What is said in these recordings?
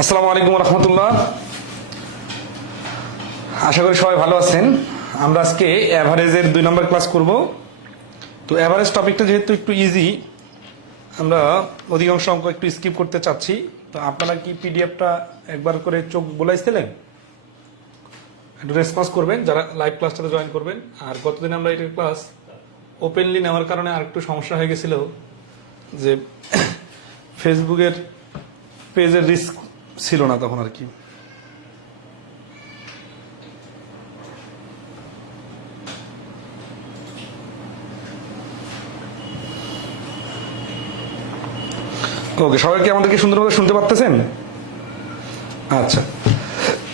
আসসালামু আলাইকুম রহমতুল্লাহ। আশা করি সবাই ভালো আছেন। আমরা আজকে অ্যাভারেজের 2 নম্বর ক্লাস করব। তো অ্যাভারেজ টপিকটা যেহেতু একটু ইজি, আমরা অধিকাংশ অঙ্ক একটু স্কিপ করতে চাচ্ছি। তো আপনারা কি পিডিএফটা একবার করে চোখ বোলাইছিলেন? একটু রেসপন্স করবেন যারা লাইভ ক্লাসটাতে জয়েন করবেন। আর গতদিন আমরা এটার ক্লাস ওপেনলি নেওয়ার কারণে আর একটু সমস্যা হয়ে গেছিল যে ফেসবুকের পেজের রিস্ক ছিল না তখন আর কি। ওকে, সবাই কি আমাদেরকে সুন্দরভাবে শুনতে পারতেছেন? আচ্ছা,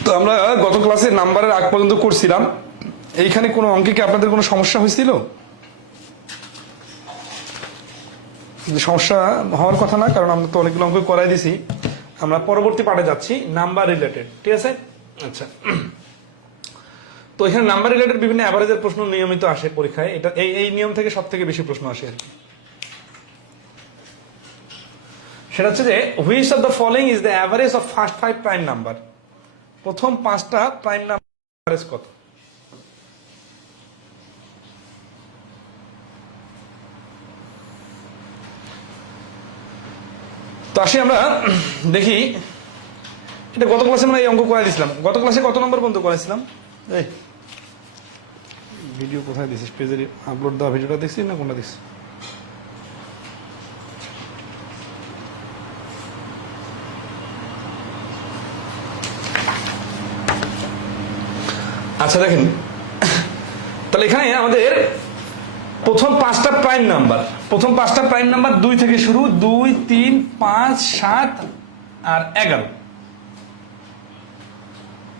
তো আমরা গত ক্লাসে নাম্বারের আগ পর্যন্ত করছিলাম। এইখানে কোনো অঙ্কে কি আপনাদের কোনো সমস্যা হয়েছিল? সমস্যা হওয়ার কথা না, কারণ আমরা তো অনেকগুলো অঙ্ক করাই দিছি। আমরা পরবর্তী পার্টে যাচ্ছি, নাম্বার রিলেটেড। ঠিক আছে? আচ্ছা, তো এখানে নাম্বার রিলেটেড বিভিন্ন অ্যাভারেজের প্রশ্ন নিয়মিত আসে পরীক্ষায়। এটা এই নিয়ম থেকে সব থেকে বেশি প্রশ্ন আসে আর কি। সেটা হচ্ছে যে which of the following is the average of first 5 prime number. প্রথম 5টা প্রাইম নাম্বার অ্যাভারেজ কত? তো আসি আমরা দেখি, এটা গত ক্লাসে আমরা এই অঙ্ক করাই দিয়েছিলাম। গত ক্লাসে কত নম্বর পর্যন্ত করাইছিলাম? এই ভিডিও কোথায় দিছিস? পেজের আপলোড দেওয়া ভিডিওটা দেখছিস না কোনটা দেখছিস? আচ্ছা দেখেন, তাহলে এখানে আমাদের প্রথম 5টা প্রাইম নাম্বার, 2 থেকে শুরু, 2, 3, 5, 7 আর 11।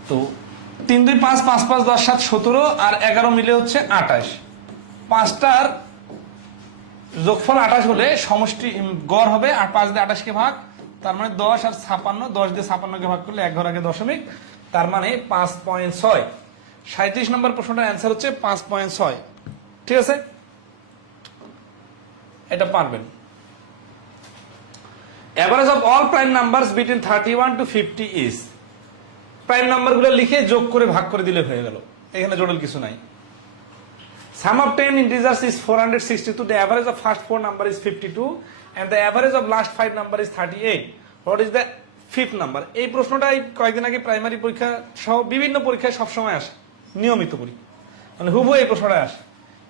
তো 3, 2, 5, 5, 5, 10, 7, 17 আর 11 মিলে হচ্ছে 28। 5টার যোগফল 28 হলে সমষ্টি গড় হবে 5 দিয়ে 28 কে ভাগ, তার মানে 10 আর 56, 10 দিয়ে 56 কে ভাগ করলে 1 ঘর আগে দশমিক, তার মানে 5.6। 37 নম্বর প্রশ্নটার অ্যান্সার হচ্ছে 5.6। ঠিক আছে, এটা পারবেন। Average of all prime numbers between 31 to 50 is. Prime নাম্বারগুলো লিখে যোগ করে ভাগ করে দিলে হয়ে গেল, এখানে জটিল কিছু নাই। Sum of 10 integers is 462. The average of first 4 number is 52 and the average of last 5 number is 38. What is the fifth number? এই প্রশ্নটা কয়েকদিন আগে প্রাইমারি পরীক্ষা সহ বিভিন্ন পরীক্ষায় সবসময় আসে, নিয়মিত পরীক্ষা, মানে হুবহু এই প্রশ্নটা আসে।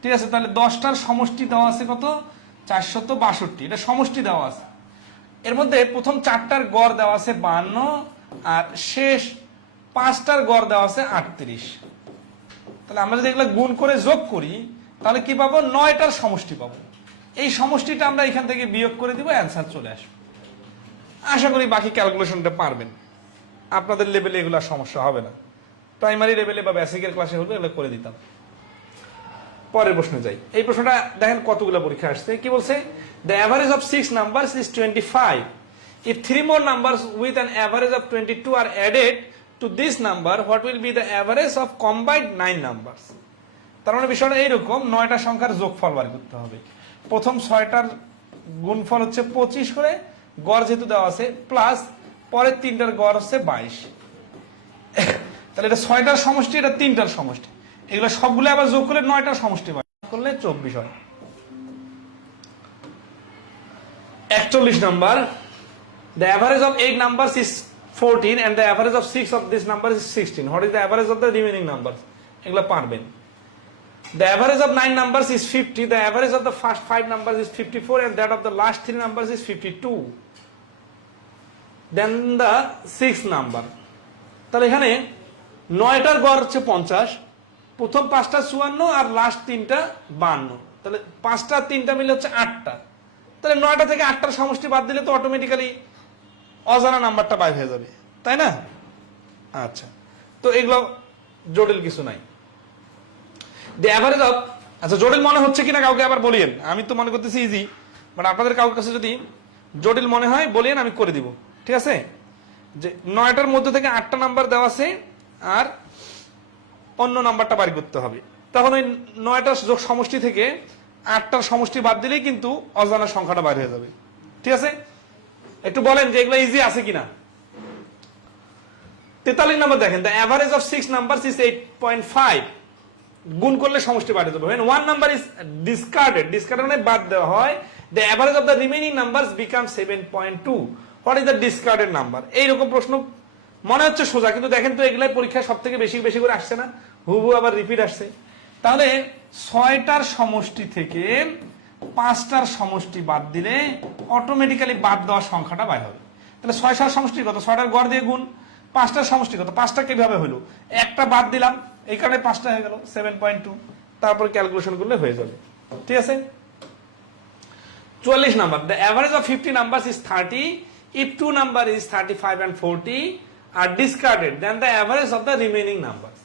ঠিক আছে, তাহলে 10টার সমষ্টি দেওয়া আছে কত? 462। এটা সমষ্টি দেওয়া আছে। এর মধ্যে প্রথম 4টার গড় দেওয়া আছে 52 আর শেষ 5টার গড় দেওয়া আছে 38। তাহলে আমরা যদি এগুলো গুণ করে যোগ করি তাহলে কি পাবো? 9টার সমষ্টি পাবো। এই সমষ্টিটা আমরা এখান থেকে বিয়োগ করে দিব, অ্যান্সার চলে আসবে। আশা করি বাকি ক্যালকুলেশনটা পারবেন, আপনাদের লেভেলে এগুলো সমস্যা হবে না। প্রাইমারি লেভেলে বা বেসিকের ক্লাসে হলে এগুলো করে দিতাম। পরের প্রশ্নে যাই। এই প্রশ্নটা দেখেন কতগুলো পরীক্ষা আসছে। কি বলছে? The average of 6 numbers is 25 if 3 more numbers with an average of 22 are added to this number, what will be the average of combined 9 numbers? তার মানে বিষয়টা এইরকম, 9টা সংখ্যার যোগফল বার করতে হবে। প্রথম 6টার গুণফল হচ্ছে 25 করে, গড় যেহেতু দেওয়া আছে, প্লাস পরের 3টার গড় হচ্ছে 22। তাহলে এটা 6টার সমষ্টি, এটা 3টার সমষ্টি। এগুলো সবগুলো আবার যোগ করলে 9টার সমষ্টি বার করলে 24 হয়। 41 number, the average of 8 numbers is 14 and the average of 6 of this number is 16. What is the average of the remaining numbers? এগুলো পারবেন। The average of 9 numbers is 50. The average of the first 5 numbers is 54 and that of the last 3 numbers is 52. Then the 6th number. তাহলে এখানে 9টার গড় হচ্ছে 50, প্রথম 5টা 54 আর last 3টা 52, তাহলে 5টা 3টা মিলে হচ্ছে 8টা। তাহলে 9টা থেকে 8টার সমষ্টি বাদ দিলে তো অটোমেটিক্যালি অজানা নাম্বারটা বাইর হয়ে যাবে, তাই না? আচ্ছা, তো এগুলো জটিল কিছু নাই। দ্য অ্যাভারেজ অফ, আচ্ছা জটিল মনে হচ্ছে কিনা কাউকে আবার বলিয়েন, আমি তো মনে করতেছি ইজি, বাট আপনাদের কারোর কাছে যদি জটিল মনে হয় বলিয়েন, আমি করে দিব, ঠিক আছে? যে 9টার মধ্যে থেকে 8টা নাম্বার দেওয়া আছে আর অন্য নাম্বারটা বাড়ি করতে হবে, তখন ওই 9টার সমষ্টি থেকে 8টার সমষ্টি বাদ দিলেই কিন্তু অজানা সংখ্যাটা বাইর হয়ে যাবে, ঠিক আছে? একটু বলেন যে এগুলো ইজি আছে কিনা। 43 নম্বর দেখেন, the average of 6 numbers is 8.5, গুণ করলে সমষ্টি বাড়ে যাবে। when one number is discarded মানে বাদ দেওয়া হয়, the average of the remaining numbers becomes 7.2. what is the discarded number? এইরকম প্রশ্ন মনে হচ্ছে সোজা, কিন্তু দেখেন তো এগুলাই পরীক্ষায় সব থেকে বেশি বেশি করে আসছে না, হুবহু আবার রিপিট আসছে। তাহলে 6টার সমষ্টি থেকে 5টার সমষ্টি বাদ দিলে অটোমেটিক্যালি বাদ দেওয়া সংখ্যাটা বাইর হবে। তাহলে 6টার সমষ্টি কত? 6টার গড় দিয়ে গুণ। 5টার সমষ্টি কত? 5টা কিভাবে হলো? একটা বাদ দিলাম, এই কারণে 5টা হয়ে গেল 7.2, তারপর ক্যালকুলেশন করলে হয়ে যাবে, ঠিক আছে? 44 number, the average of 50 numbers is 30 if two number is 35 and 40 are discarded then the average of the remaining numbers.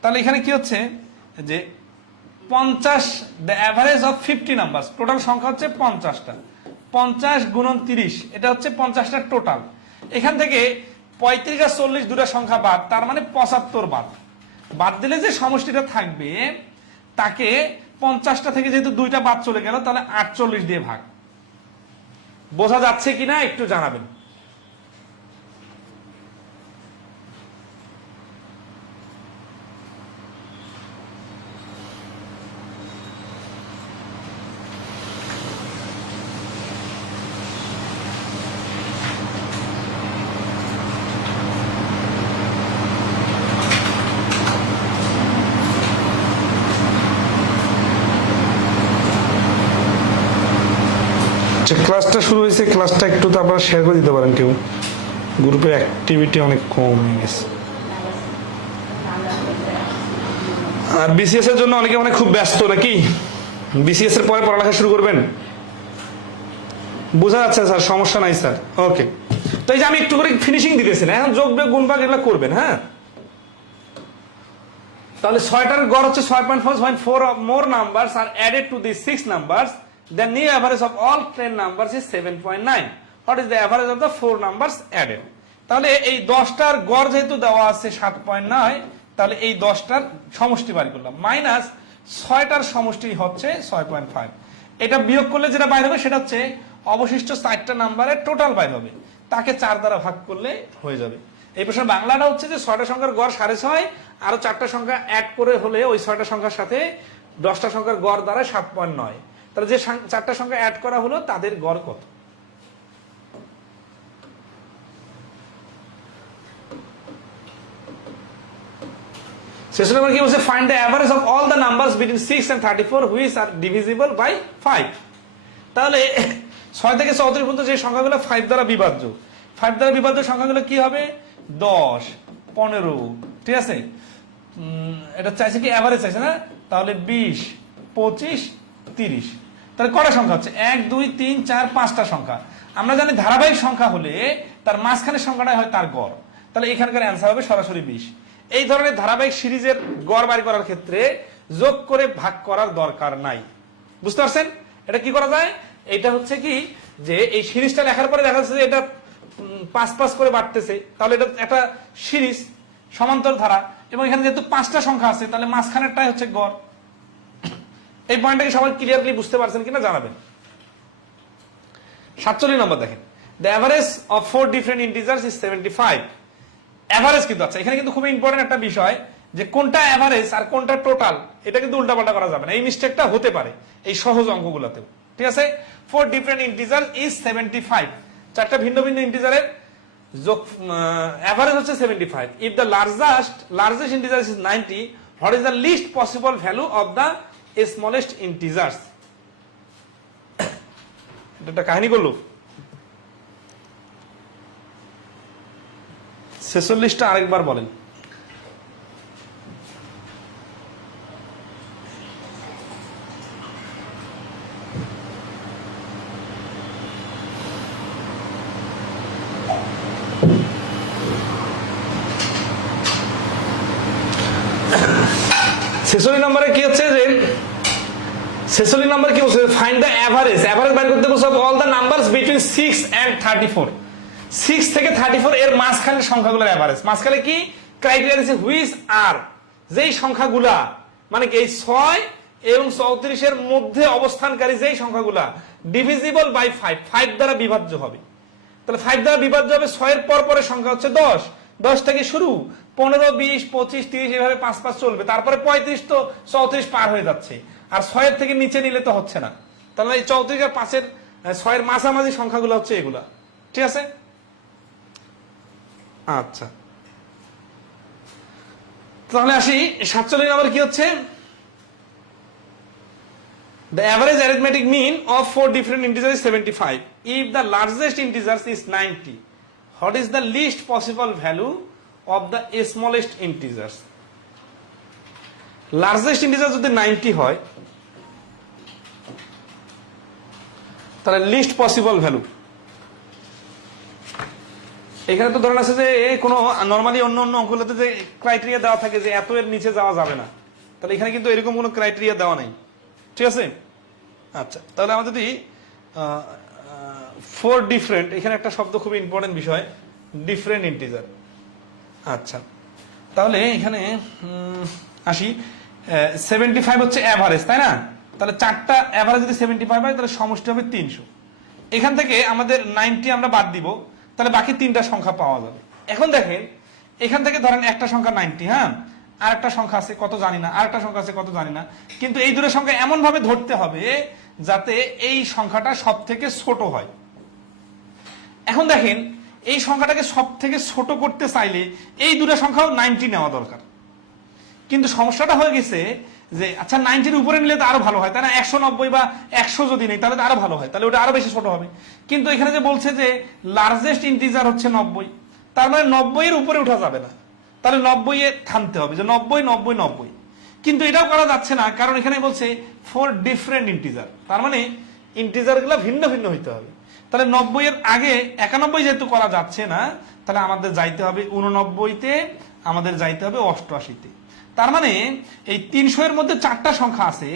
তাহলে এখানে কি হচ্ছে যে 50, the average of 50 numbers, total সংখ্যা হচ্ছে 50টা, 50 গুণন 30, এটা হচ্ছে 50টা টোটাল। এখান থেকে 35 আর 40 দুটা সংখ্যা বাদ, তার মানে 75 বাদ দিলে যে সমষ্টিটা থাকবে তাকে 50টা থেকে যেহেতু দুইটা বাদ চলে গেল, তাহলে 48 দিয়ে ভাগ। বোঝা যাচ্ছে কিনা একটু জানাবেন। ক্লাসটা শুরু হয়েছে, ক্লাসটা একটু তো আপনারা শেয়ার করে দিতে পারেন, কেউ গ্রুপে অ্যাক্টিভিটি অনেক কম হয়ে গেছে। আর বিসিএস এর জন্য অনেকে মানে খুব ব্যস্ত নাকি? বিসিএস এর পরে পড়ালেখা শুরু করবেন? বোঝা যাচ্ছে স্যার, সমস্যা নাই স্যার, ওকে। তো এই যে আমি একটু করে ফিনিশিং দিতেছি না, এখন যোগ বিয়োগ গুণ ভাগ এগুলো করবেন, হ্যাঁ? তাহলে 6টার গড় হচ্ছে 6.4 more numbers are added to these 6 numbers. The new average of all 10 numbers is 7.9. What is the average of the 4 numbers added? তাহলে এই 10টার গড় যেহেতু দেওয়া আছে 7.9, তাহলে এই 10টার সমষ্টি বাড়ি করলাম, মাইনাস 6টার সমষ্টি হচ্ছে 6.5। এটা বিয়োগ করলে যেটা বাইর হবে সেটা হচ্ছে অবশিষ্ট 4টা নাম্বারের টোটাল বাইর হবে, তাকে 4 দ্বারা ভাগ করলে হয়ে যাবে। এই প্রশ্নের বাংলাটা হচ্ছে যে 6টা সংখ্যার গড় 6.5, আরো 4টা সংখ্যা অ্যাড করে হলে ওই 6টা সংখ্যার সাথে 10টা সংখ্যার গড় দ্বারা 7.9, তাহলে যে 4টা সংখ্যা অ্যাড করা হলো তাদের গড় কত? শেষ নম্বর কি বলছে? Find the average of all the numbers between 6 and 34 which are divisible by 5। তাহলে 6 থেকে 34 পর্যন্ত যে সংখ্যাগুলো 5 দ্বারা বিভাজ্য, 5 দ্বারা বিভাজ্য সংখ্যাগুলো কি হবে? 10, 15, ঠিক আছে? এটা চাইছে কি অ্যাভারেজ চাইছে না? তাহলে 20, 25, 30। তাহলে কটা সংখ্যা হচ্ছে? 1, 2, 3, 4, 5টা সংখ্যা। আমরা জানি ধারাবাহিক সংখ্যা হলে তার মাঝখানের সংখ্যাটাই হয় তার গড়, তাহলে এখানকার অ্যান্সার হবে সরাসরি 20। এই ধরনের ধারাবাহিক সিরিজের গড় বাড়ি করার ক্ষেত্রে যোগ করে ভাগ করার দরকার নাই, বুঝতে পারছেন? এটা কি করা যায়? এটা হচ্ছে কি যে এই সিরিজটা লেখার পরে দেখা যাচ্ছে যে এটা 5 করে বাড়তেছে, তাহলে এটা একটা সিরিজ সমান্তর ধারা, এবং এখানে যেহেতু 5টা সংখ্যা আছে তাহলে মাঝখানেরটাই হচ্ছে গড়। এই পয়েন্টটাকে সবাই ক্লিয়ারলি বুঝতে পারছেন কিনা জানাবেন। 47 নম্বর দেখেন, the average of 4 different integers is 75। Average কিন্তু আছে এখানে, কিন্তু খুব ইম্পর্টেন্ট একটা বিষয় যে কোনটা অ্যাভারেজ আর কোনটা টোটাল, এটা কিন্তু উল্টাপাল্টা করা যাবে না। এই মিস্টেকটা হতে পারে এই সহজ অঙ্কগুলোতেও, ঠিক আছে? 4 ডিফারেন্ট ইন্টিজার্স ইজ 75, 4টা ভিন্ন ভিন্ন ইন্টিজারের যোগ অ্যাভারেজ হচ্ছে 75। If the largest integer is 90, what is the least possible value of the smallest integers? এটা কাহিনী করলো। 46টা আরেকবার বলেন। 46 নম্বরে কি হচ্ছে যে 46 নম্বরে কি বলছে, ফাইন্ড দ্য এভারেজ বের করতে বলছে all the numbers between 6 and 34। 6 থেকে 34 এর মাঝখানের সংখ্যাগুলোর এভারেজ। মাঝখানে কি ক্রাইটেরিয়া দিয়েছে, হুইচ আর, যেই সংখ্যাগুলা মানে কি এই 6 এবং 34 এর মধ্যে অবস্থানকারী যেই সংখ্যাগুলা ডিভিজিবল বাই 5, 5 দ্বারা বিভাজ্য হবে। তাহলে 5 দ্বারা বিভাজ্য হবে, 6 এর পর পরের সংখ্যা হচ্ছে 10, 10 থেকে শুরু 15, 20, 25, 30 এভাবে 5 5 চলবে, তারপরে 35 তো 34 পার হয়ে যাচ্ছে, আর 6 এর থেকে নিচে নিলে তো হচ্ছে না। তাহলে এই 34 আর 5 এর 6 এর মাঝামাঝি সংখ্যাগুলো হচ্ছে এগুলা, ঠিক আছে? আচ্ছা, তাহলে আসি 47 নম্বর কি হচ্ছে, the average arithmetic mean of 4 different integers is 75 if the largest integer is 90, what is the least possible value of the smallest integers? Largest integer যদি 90 হয় তাহলে লিস্ট পসিবল ভ্যালু, এখানে তো ধরেন আছে যে কোনো নরমালি অন্য অন্য অঙ্কগুলোতে যে ক্রাইটেরিয়া দেওয়া থাকে যে এত এর নিচে যাওয়া যাবে না, তাহলে এখানে কিন্তু এরকম কোনো ক্রাইটেরিয়া দেওয়া নাই, ঠিক আছে? আচ্ছা, তাহলে আমরা যদি 4 ডিফারেন্ট, এখানে একটা শব্দ খুব ইম্পর্টেন্ট বিষয়, ডিফারেন্ট ইন্টিজার। আচ্ছা, তাহলে এখানে আসি, 75 হচ্ছে এভারেজ, তাই না? তাহলে 4টা এভারেজ যদি 75 হয় তাহলে সমষ্টি হবে 300। এখান থেকে আমাদের 90 আমরা বাদ দিব, তাহলে বাকি 3টা সংখ্যা পাওয়া যাবে। এখন দেখেন এখান থেকে ধরেন একটা সংখ্যা 90, হ্যাঁ, আর একটা সংখ্যা আছে কত জানি না, আর একটা সংখ্যা আছে কত জানি না, কিন্তু এই দুটো সংখ্যা এমন ভাবে ধরতে হবে যাতে এই সংখ্যাটা সব থেকে ছোট হয়। এখন দেখেন এই সংখ্যাটাকে সব থেকে ছোট করতে চাইলে এই দুটো সংখ্যাও 90 নেওয়া দরকার, কিন্তু সমস্যাটা হয়ে গেছে যে আচ্ছা 90-র উপরে নিলে তো আরো ভালো হয়, তাই না? 190 বা 100 যদি নেই তাহলে তো আরো ভালো হয়, তাহলে ওটা আরো বেশি ছোট হবে। কিন্তু এখানে যে বলছে যে লার্জেস্ট ইন্টিজার হচ্ছে 90, তার মানে 90 এর উপরে উঠা যাবে না, তাহলে 90 এ থামতে হবে, যে 90 90 90। কিন্তু এটাও করা যাচ্ছে না, কারণ এখানে বলছে 4 ডিফারেন্ট ইন্টিজার, তার মানে ইন্টিজার গুলা ভিন্ন ভিন্ন হইতে হবে। তাহলে 90 এর আগে 91 যেহেতু করা যাচ্ছে না, তাহলে আমাদের যাইতে হবে 89-তে, আমাদের যাইতে হবে 88-তে। তার মানে এই 300 এর মধ্যে 4টা সংখ্যা আছে,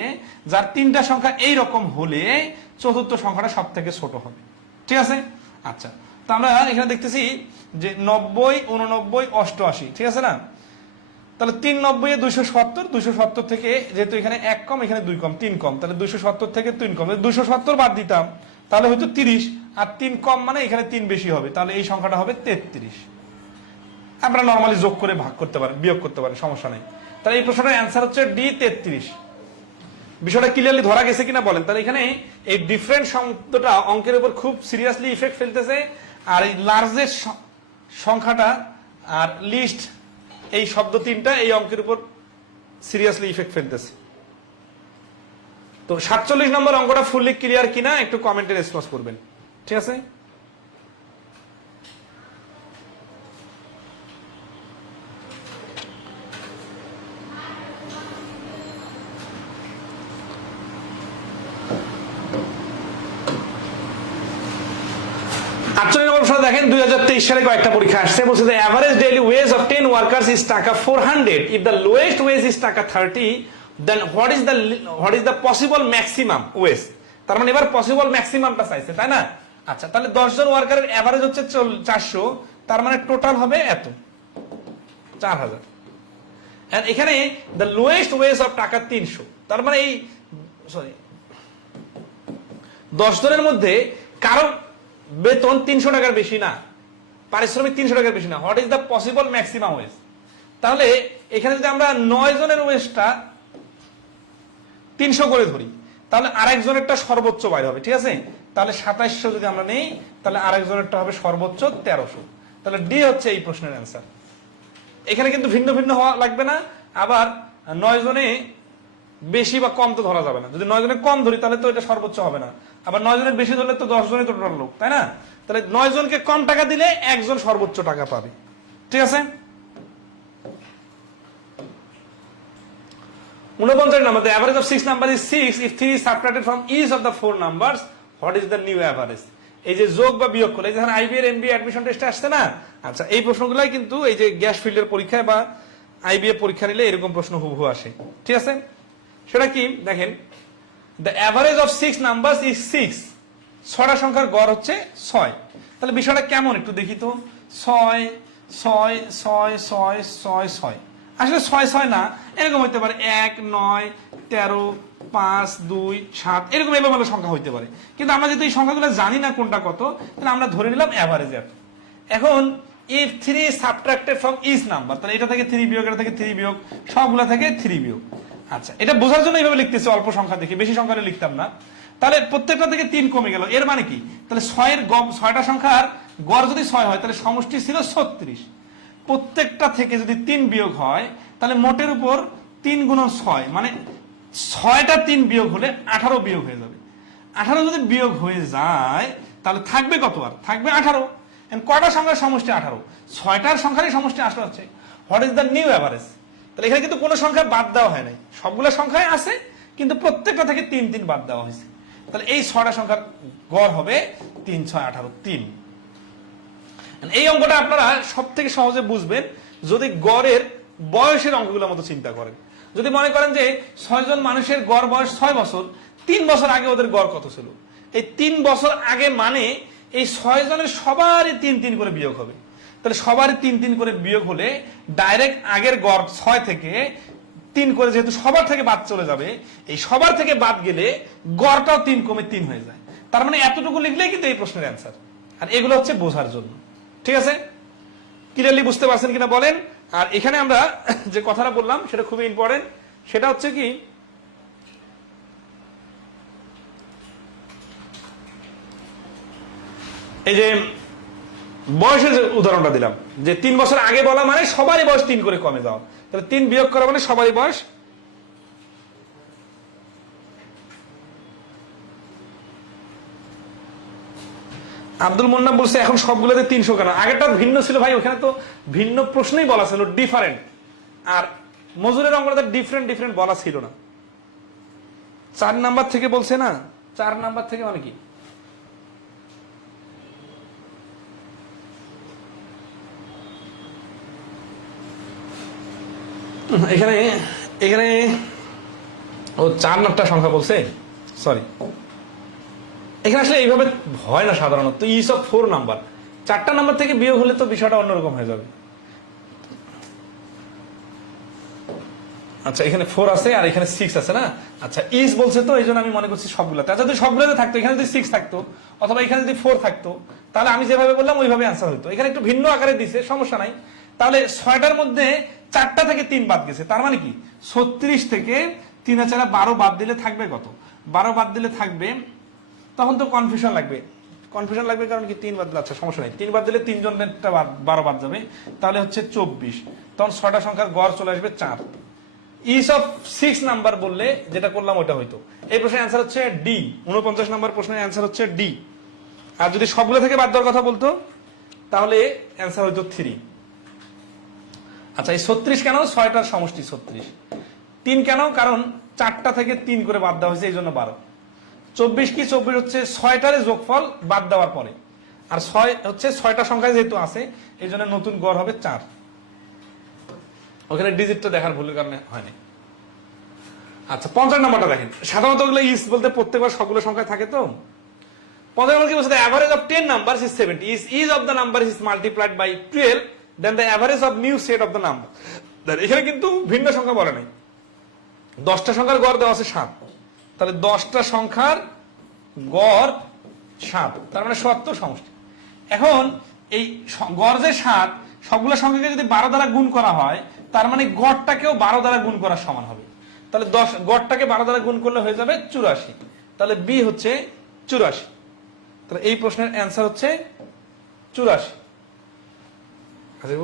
যার 3টা সংখ্যা এই রকম হলে চতুর্থ সংখ্যাটা সব থেকে ছোট হবে, ঠিক আছে? আচ্ছা, তো আমরা এখানে দেখতেছি যে 90, 89, 88, ঠিক আছে না? তাহলে 390 এ 270, 270 থেকে যেহেতু এখানে 1 কম, এখানে 2 কম, 3 কম, তাহলে 270 থেকে 3 কম, 270 বাদ দিতাম তাহলে হয়তো 30, আর 3 কম মানে এখানে 3 বেশি হবে, তাহলে এই সংখ্যাটা হবে 33। আমরা নরমালি যোগ করে ভাগ করতে পারি, বিয়োগ করতে পারি, সমস্যা নেই। তাহলে এই প্রশ্নটার অ্যান্সার হচ্ছে ডি, 33। বিষয়টা ক্লিয়ারলি ধরা গেছে কিনা বলেন? তাহলে এখানে এই ডিফারেন্ট শব্দটা অঙ্কের উপর খুব সিরিয়াসলি ইফেক্ট ফেলতেছে, আর এই লার্জেস্ট সংখ্যাটা আর লিস্ট, এই শব্দ 3টা এই অঙ্কের উপর সিরিয়াসলি ইফেক্ট ফেলতেছে। তো 47 নম্বর অঙ্কটা ফুললি ক্লিয়ার কিনা একটু কমেন্টে রেসপন্স করবেন, ঠিক আছে? দেখেন 2023 সালে কয়েকটা পরীক্ষা আসছে, বলছে যে average daily wage of 10 workers is টাকা 400, if the lowest wage is টাকা 30, then what is the possible maximum wage. তার মানে এবার পসিবল ম্যাক্সিমামটা চাইছে, তাই না? আচ্ছা, তাহলে 10 জন ওয়ার্কারের এভারেজ হচ্ছে 400, তার মানে টোটাল হবে এত, 4000। এন্ড এখানে দ্য লোয়েস্ট ওয়েজ অফ টাকা 300, তার মানে এই 10 জনের মধ্যে কারো বেতন 300 টাকার বেশি না, পারিশ্রমিক 300 টাকার বেশি না, what is the possible maximum wage. তাহলে এখানে যদি আমরা 9 জনের ওয়েজটা 300 করে ধরি, তাহলে আরেকজনেরটা সর্বোচ্চ বাইরে হবে, ঠিক আছে? তাহলে 2700 যদি আমরা নেই, তাহলে আরেকজনেরটা হবে সর্বোচ্চ 1300। তাহলে ডি হচ্ছে এই প্রশ্নের অ্যান্সার। এখানে কিন্তু ভিন্ন ভিন্ন হওয়া লাগবে না, আবার 9 জনে বেশি বা কম তো ধরা যাবে না। যদি 9 জনে কম ধরি তাহলে তো এটা সর্বোচ্চ হবে না, আবার 9 জনের বেশি ধরলে তো 10 জনই তো টোটাল লোক, তাই না? তাহলে 9 জনকে কম টাকা দিলে একজন সর্বোচ্চ টাকা পাবে, ঠিক আছে? 49 নম্বর, the average of 6 number is 6 if 3 is subtracted from each of the 4 numbers, what is the new average? এই যে যোগ বা বিয়োগ করলে, যখন আইবি এর এমবিএ অ্যাডমিশন টেস্টে আসছে না, আচ্ছা এই প্রশ্নগুলাই কিন্তু এই যে গ্যাস ফিল্ডের পরীক্ষায় বা আইবিএ পরীক্ষা নিলে এরকম প্রশ্ন হুবহু আসে, ঠিক আছে? সেটা কি দেখেন, the average of 6 numbers is 6, 6টা সংখ্যার গড় হচ্ছে 6। তাহলে বিষয়টা কেমন একটু দেখি তো। 6 6 6 6 6 6, আসলে 6 6 না, এরকম হইতে পারে 1 9 13 5 2 7, এরকম এলোমেলো সংখ্যা হইতে পারে। কিন্তু আমরা যদি এই সংখ্যাগুলো জানি না কোনটা কত, তাহলে আমরা ধরে নিলাম অ্যাভারেজ। এখন if 3 is subtracted from each number, তাহলে এটা থেকে 3 বিয়োগ, এটা থেকে 3 বিয়োগ, সবগুলা থেকে 3 বিয়োগ। আচ্ছা, এটা বোঝার জন্য এইভাবে লিখতেছি, অল্প সংখ্যা দেখি, বেশি সংখ্যা হলে লিখতাম না। তাহলে প্রত্যেকটা থেকে 3 কমে গেল, এর মানে কি? তাহলে 6টা সংখ্যার গড় যদি 6 হয়, তাহলে সমষ্টি ছিল 36। প্রত্যেকটা থেকে যদি 3 বিয়োগ হয়, তাহলে মোটের উপর 3 গুণন 6, মানে 6টা 3 বিয়োগ হলে 18 বিয়োগ হয়ে যাবে। 18 যদি বিয়োগ হয়ে যায়, তাহলে থাকবে কত? আর থাকবে 18। কয়টা সংখ্যার সমষ্টি 18? 6টার সংখ্যারই সমষ্টি 18 হচ্ছে। What is the new average? তাহলে এখানে কিন্তু কোনো সংখ্যা বাদ দেওয়া হয় নাই, সবগুলো সংখ্যায় আছে, কিন্তু প্রত্যেকটা থেকে 3 3 বাদ দেওয়া হয়েছে। তাহলে এই 6টা সংখ্যার গড় হবে 3 6 18 3। এই অঙ্কটা আপনারা সব থেকে সহজে বুঝবেন যদি গড়ের বয়সের অঙ্কগুলোর মতো চিন্তা করেন। যদি মনে করেন যে 6 জন মানুষের গড় বয়স 6 বছর, 3 বছর আগে ওদের গড় কত ছিল? এই 3 বছর আগে মানে এই 6 জনের সবারই 3 3 করে বিয়োগ হবে। তাহলে সবারই 3 3 করে বিয়োগ হলে ডাইরেক্ট আগের গড় 6 থেকে 3 করে, যেহেতু সবার থেকে বাদ চলে যাবে, এই সবার থেকে বাদ গেলে গড়টাও 3 কমে 3 হয়ে যায়। তার মানে এতটুকু লিখলেই কিন্তু এই প্রশ্নের অ্যান্সার। আর এগুলো হচ্ছে বোঝার জন্য, ঠিক আছে? ক্লিয়ারলি বুঝতে পারছেন কিনা বলেন? আর এখানে আমরা যে কথাটা বললাম সেটা খুবই ইম্পর্টেন্ট। সেটা হচ্ছে কি, এই যে বয়সের যে উদাহরণটা দিলাম, যে 3 বছর আগে বলা মানে সবারই বয়স 3 করে কমে যাওয়া, তাহলে 3 বিয়োগ করা মানে সবারই বয়স। আব্দুল মোন্নাফ বলছে এখন সবগুলোতে 300 কেন? আগেরটা ভিন্ন ছিল ভাই, ওখানে তো ভিন্ন প্রশ্নই বলা ছিল, ডিফারেন্ট। আর মজুরের অঙ্কটা ডিফারেন্ট ডিফারেন্ট বলা ছিল না। 4 নাম্বার থেকে বলছে না, 4 নাম্বার থেকে মানে কি? এখানে এখানে ও 4 নাম্বারটা সংখ্যা বলছে, সরি, এখানে আসলে এইভাবে হয় না সাধারণত। ইস অফ 4 নাম্বার, 4টা নাম্বার থেকে বিয়োগ হলে তো বিষয়টা অন্যরকম হয়ে যাবে। আচ্ছা, এখানে 4 আছে আর এখানে 6 আছে না? আচ্ছা, ইস বলছে তো এই জন্য আমি মনে করছি সবগুলোতে। আচ্ছা, যদি সবগুলোতে থাকতো, এখানে যদি 6 থাকতো অথবা এখানে যদি 4 থাকতো, তাহলে আমি যেভাবে বললাম ওইভাবে অ্যান্সার হতো। এখানে একটু ভিন্ন আকারে দিছে, সমস্যা নাই। তাহলে 6টার মধ্যে 4টা থেকে 3 বাদ গেছে, তার মানে কি 36 থেকে 3 4 12 বাদ দিলে থাকবে কত? 12 বাদ দিলে থাকবে, তখন তো কনফিউশন লাগবে। কনফিউশন লাগবে কারণ কি 3 বাদ দিলে, আচ্ছা সমস্যা নাই, 3 বাদ দিলে 3 জনেরটা 12 বাদ যাবে, তাহলে হচ্ছে 24। তখন 6টা সংখ্যার গড় চলে আসবে 4। ইস অফ 6 নাম্বার বললে যেটা করলাম ওটা হইতো। এই প্রশ্নের অ্যান্সার হচ্ছে ডি। 49 নাম্বার প্রশ্নের অ্যান্সার হচ্ছে ডি। আর যদি সবগুলো থেকে বাদ দেওয়ার কথা বলতো তাহলে অ্যান্সার হইতো 3। আচ্ছা, এই 36 কেন? 6টার সমষ্টি 36। 3 কেন? কারণ 4টা থেকে 3 করে বাদ দেওয়া হয়েছে, এই জন্য 12। 24 কি? 24 হচ্ছে 6টার যোগফল বাদ দেওয়ার পরে, আর 6 হচ্ছে 6টা সংখ্যায় যেহেতু আছে এই জন্য নতুন গড় হবে 4। ওখানে ডিজিটটা দেখার ভুলের কারণে হয়নি। আচ্ছা, 50 নাম্বারটা দেখেন। সাধারণত ওগুলো ইস বলতে প্রত্যেকবার সবগুলো সংখ্যায় থাকে তো। 50 নাম্বার কি বলছে? The average of 10 numbers is 70। Is of the number is multiplied by 12 then the average of new set of the number. এখানে কিন্তু ভিন্ন সংখ্যা বলে নাই। 10টা সংখ্যার গড় দেওয়া আছে 7, তাহলে 10টা সংখ্যার গড় 7, তার মানে 70 সমষ্টি। এখন এই গড় যে 7, সবগুলো সংখ্যাকে যদি 12 দ্বারা গুণ করা হয়, তার মানে গড়টাকেও 12 দ্বারা গুণ করার সমান হবে। তাহলে গড়টাকে 12 দ্বারা গুণ করলে হয়ে যাবে 84। তাহলে বি হচ্ছে 84। তাহলে এই প্রশ্নের অ্যান্সার হচ্ছে 84। হাজির।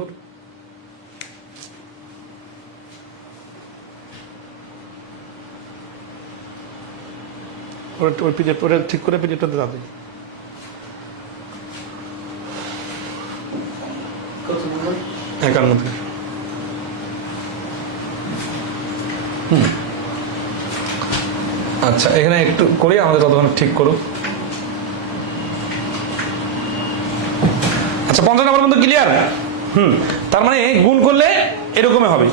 ঠিক করে পিডিএফটা দাও। আচ্ছা, এখানে একটু করি, আমাদের ততক্ষণ ঠিক করো। আচ্ছা, 50 নাম্বার পর্যন্ত ক্লিয়ার? তার মানে গুণ করলে এরকমই হবে।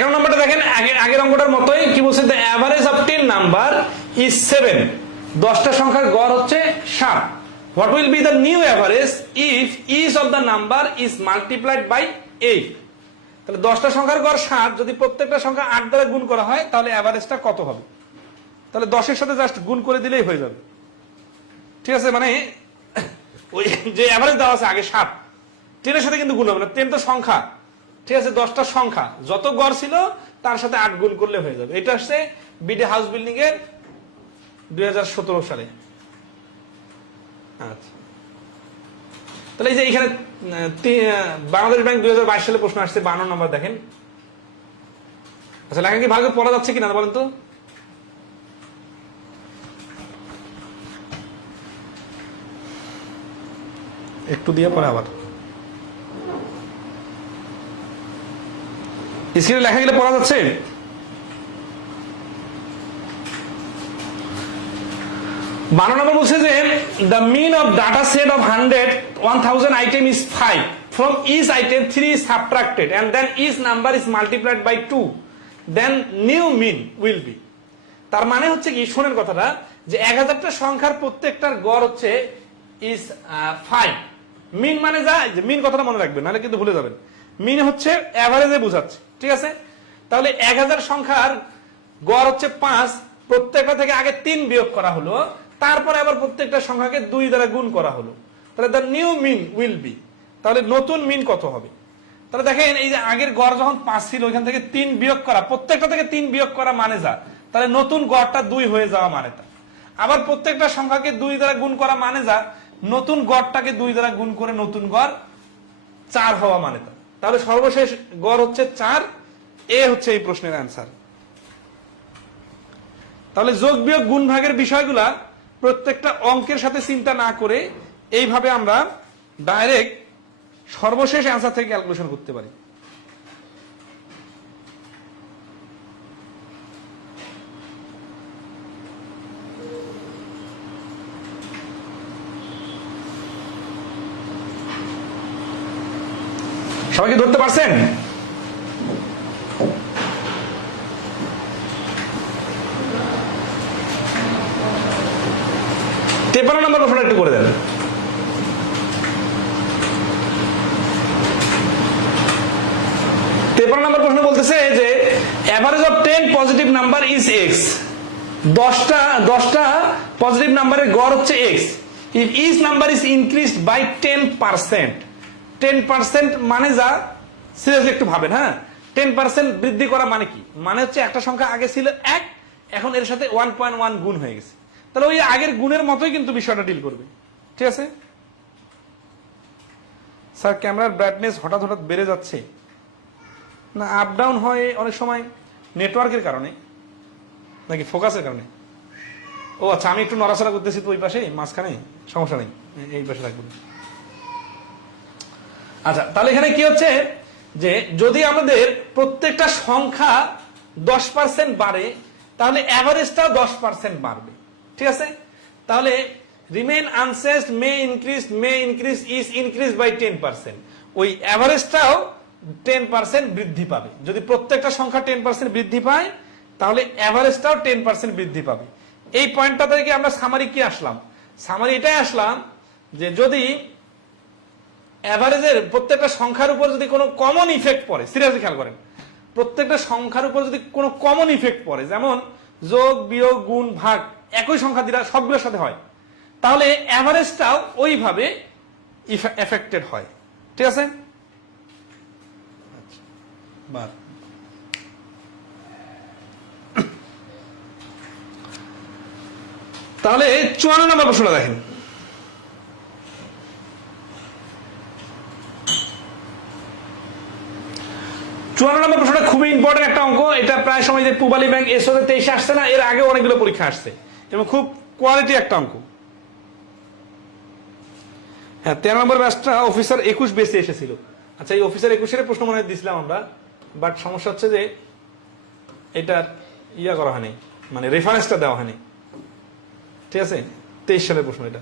11 নম্বরটা দেখেন আগের অঙ্কটার মতোই কি বলছে, the average of 10 number is 7, 10টা সংখ্যার গড় হচ্ছে 7। What will be the new average if each of the number is multiplied by 8? তাহলে 10টা সংখ্যার গড় 7, যদি প্রত্যেকটা সংখ্যা 8 দ্বারা গুণ করা হয় তাহলে অ্যাভারেজটা কত হবে? তাহলে 10-এর সাথে জাস্ট গুণ করে দিলেই হয়ে যাবে, ঠিক আছে? মানে ওই যে অ্যাভারেজ দেওয়া আছে আগে 7, 10-এর সাথে কিন্তু গুণ হবে না, 10 তো সংখ্যা, ঠিক আছে? 10টা সংখ্যা যত গড় ছিল তার সাথে 8 গুণ করলে হয়ে যাবে। এটা আসছে বিডি হাউস বিল্ডিং এর 2017 সালে। আচ্ছা, তাহলে এই যে এখানে বাংলাদেশ ব্যাংক 2022 সালে প্রশ্ন আসছে, 52 নম্বর দেখেন। আচ্ছা, লেখা কি ভালো পড়া যাচ্ছে কিনা বলেন তো? একটু দিয়ে পরে আবার স্ক্রিনে লেখা গেলে পড়া যাচ্ছে? বারো নম্বর বলছে যে the mean of data set of 1000 item is 5, from each item 3 is subtracted and then each number is multiplied by 2, then new mean will be। তার মানে হচ্ছে কি, শোনেন কথাটা, যে 1000টা সংখ্যার প্রত্যেকটার গড় হচ্ছে ইজ 5। মিন মানে যা, মিন কথাটা মনে রাখবেন, নাহলে কিন্তু ভুলে যাবেন। মিন হচ্ছে অ্যাভারেজে বোঝাচ্ছে, ঠিক আছে? তাহলে 1000 সংখ্যার গড় হচ্ছে 5, প্রত্যেকটা থেকে আগে 3 বিয়োগ করা হলো, তারপরে আবার প্রত্যেকটা সংখ্যাকে 2 দ্বারা গুণ করা হলো। তাহলে the new mean will be, তাহলে নতুন মিন কত হবে? তাহলে দেখেন, এই যে আগের গড় যখন 5 ছিল, ওইখান থেকে 3 বিয়োগ করা, প্রত্যেকটা থেকে 3 বিয়োগ করা মানে যা, তাহলে নতুন গড়টা 2 হয়ে যাওয়া মানে তা। আবার প্রত্যেকটা সংখ্যাকে 2 দ্বারা গুণ করা মানে যা, নতুন গড়টাকে 2 দ্বারা গুণ করে নতুন গড় 4 হওয়া মানে তা। তাহলে সর্বশেষ গড় হচ্ছে 4। এ হচ্ছে এই প্রশ্নের অ্যান্সার। তাহলে যোগ বিয়োগ গুণ ভাগের বিষয়গুলা প্রত্যেকটা অঙ্কের সাথে চিন্তা না করে এইভাবে আমরা ডাইরেক্ট সর্বশেষ অ্যান্সার থেকে ক্যালকুলেশন করতে পারি। সবাই কি ধরতে পারছেন? 53 নম্বর প্রশ্নটা একটু করে দেন। 53 নম্বর প্রশ্ন বলতেছে যে average of 10 positive number is x. 10টা পজিটিভ নাম্বারের গড় হচ্ছে x. If each number is increased by 10%, 10% মানে যা, সিরিয়াসলি একটু ভাবেন, হ্যাঁ? 10% বৃদ্ধি করা মানে কি? মানে হচ্ছে একটা সংখ্যা আগে ছিল 1, এখন এর সাথে 1.1 গুণ হয়ে গেছে। তাহলে ওই আগের গুণের মতোই কিন্তু বিষয়টা ডিল করবে, ঠিক আছে? স্যার, ক্যামেরার ব্রাইটনেস হঠাৎ হঠাৎ বেড়ে যাচ্ছে না, আপ ডাউন হয় অনেক সময় নেটওয়ার্কের কারণে নাকি ফোকাসের কারণে? ও আচ্ছা, আমি একটু নড়াচড়া করতেছি তো ওই পাশে মাঝখানে, সমস্যা নেই, এই পাশে রাখবো। আচ্ছা, তাহলে এখানে কি হচ্ছে যে যদি আমাদের প্রত্যেকটা সংখ্যা 10% বাড়ে, তাহলে অ্যাভারেজটাও 10% বাড়বে, ঠিক আছে? তাহলে remain unchanged may increase is increase by 10%, ওই অ্যাভারেজটাও 10% বৃদ্ধি পাবে। যদি প্রত্যেকটা সংখ্যা 10% বৃদ্ধি পায়, তাহলে অ্যাভারেজটাও 10% বৃদ্ধি পাবে। এই পয়েন্টটা থেকে আমরা সামারি কি আসলাম? সামারি এটাই আসলাম যে যদি অ্যাভারেজের প্রত্যেকটা সংখ্যার উপর যদি কোনো কমন ইফেক্ট পড়ে, সিরিয়াসলি খেয়াল করেন, প্রত্যেকটা সংখ্যার উপর যদি কোনো কমন ইফেক্ট পড়ে, যেমন যোগ বিয়োগ গুণ ভাগ একই সংখ্যা দিরা সবগুলোর সাথে হয়, তাহলে অ্যাভারেজটাও ওইভাবে এফেক্টেড হয়, ঠিক আছে? তাহলে 54 নম্বর প্রশ্নটা দেখেন। 54 নম্বর প্রশ্নটা খুবই ইম্পর্টেন্ট একটা অঙ্ক। এটা প্রায় সময় যে পূবালী ব্যাংক এসওতে 23 আসছে না, এর আগে অনেকগুলো পরীক্ষা আসছে এবং খুব কোয়ালিটি একটা অঙ্ক। হ্যাঁ, 13 নম্বর ব্যাচটা অফিসার 21 বেসে এসেছিল। আচ্ছা, এই অফিসার 21-এর প্রশ্ন মনে দিয়েছিলাম আমরা, বাট সমস্যা হচ্ছে যে এটার ইয়া করা হয়নি, মানে রেফারেন্সটা দেওয়া হয়নি, ঠিক আছে? 23 সালের প্রশ্ন এটা।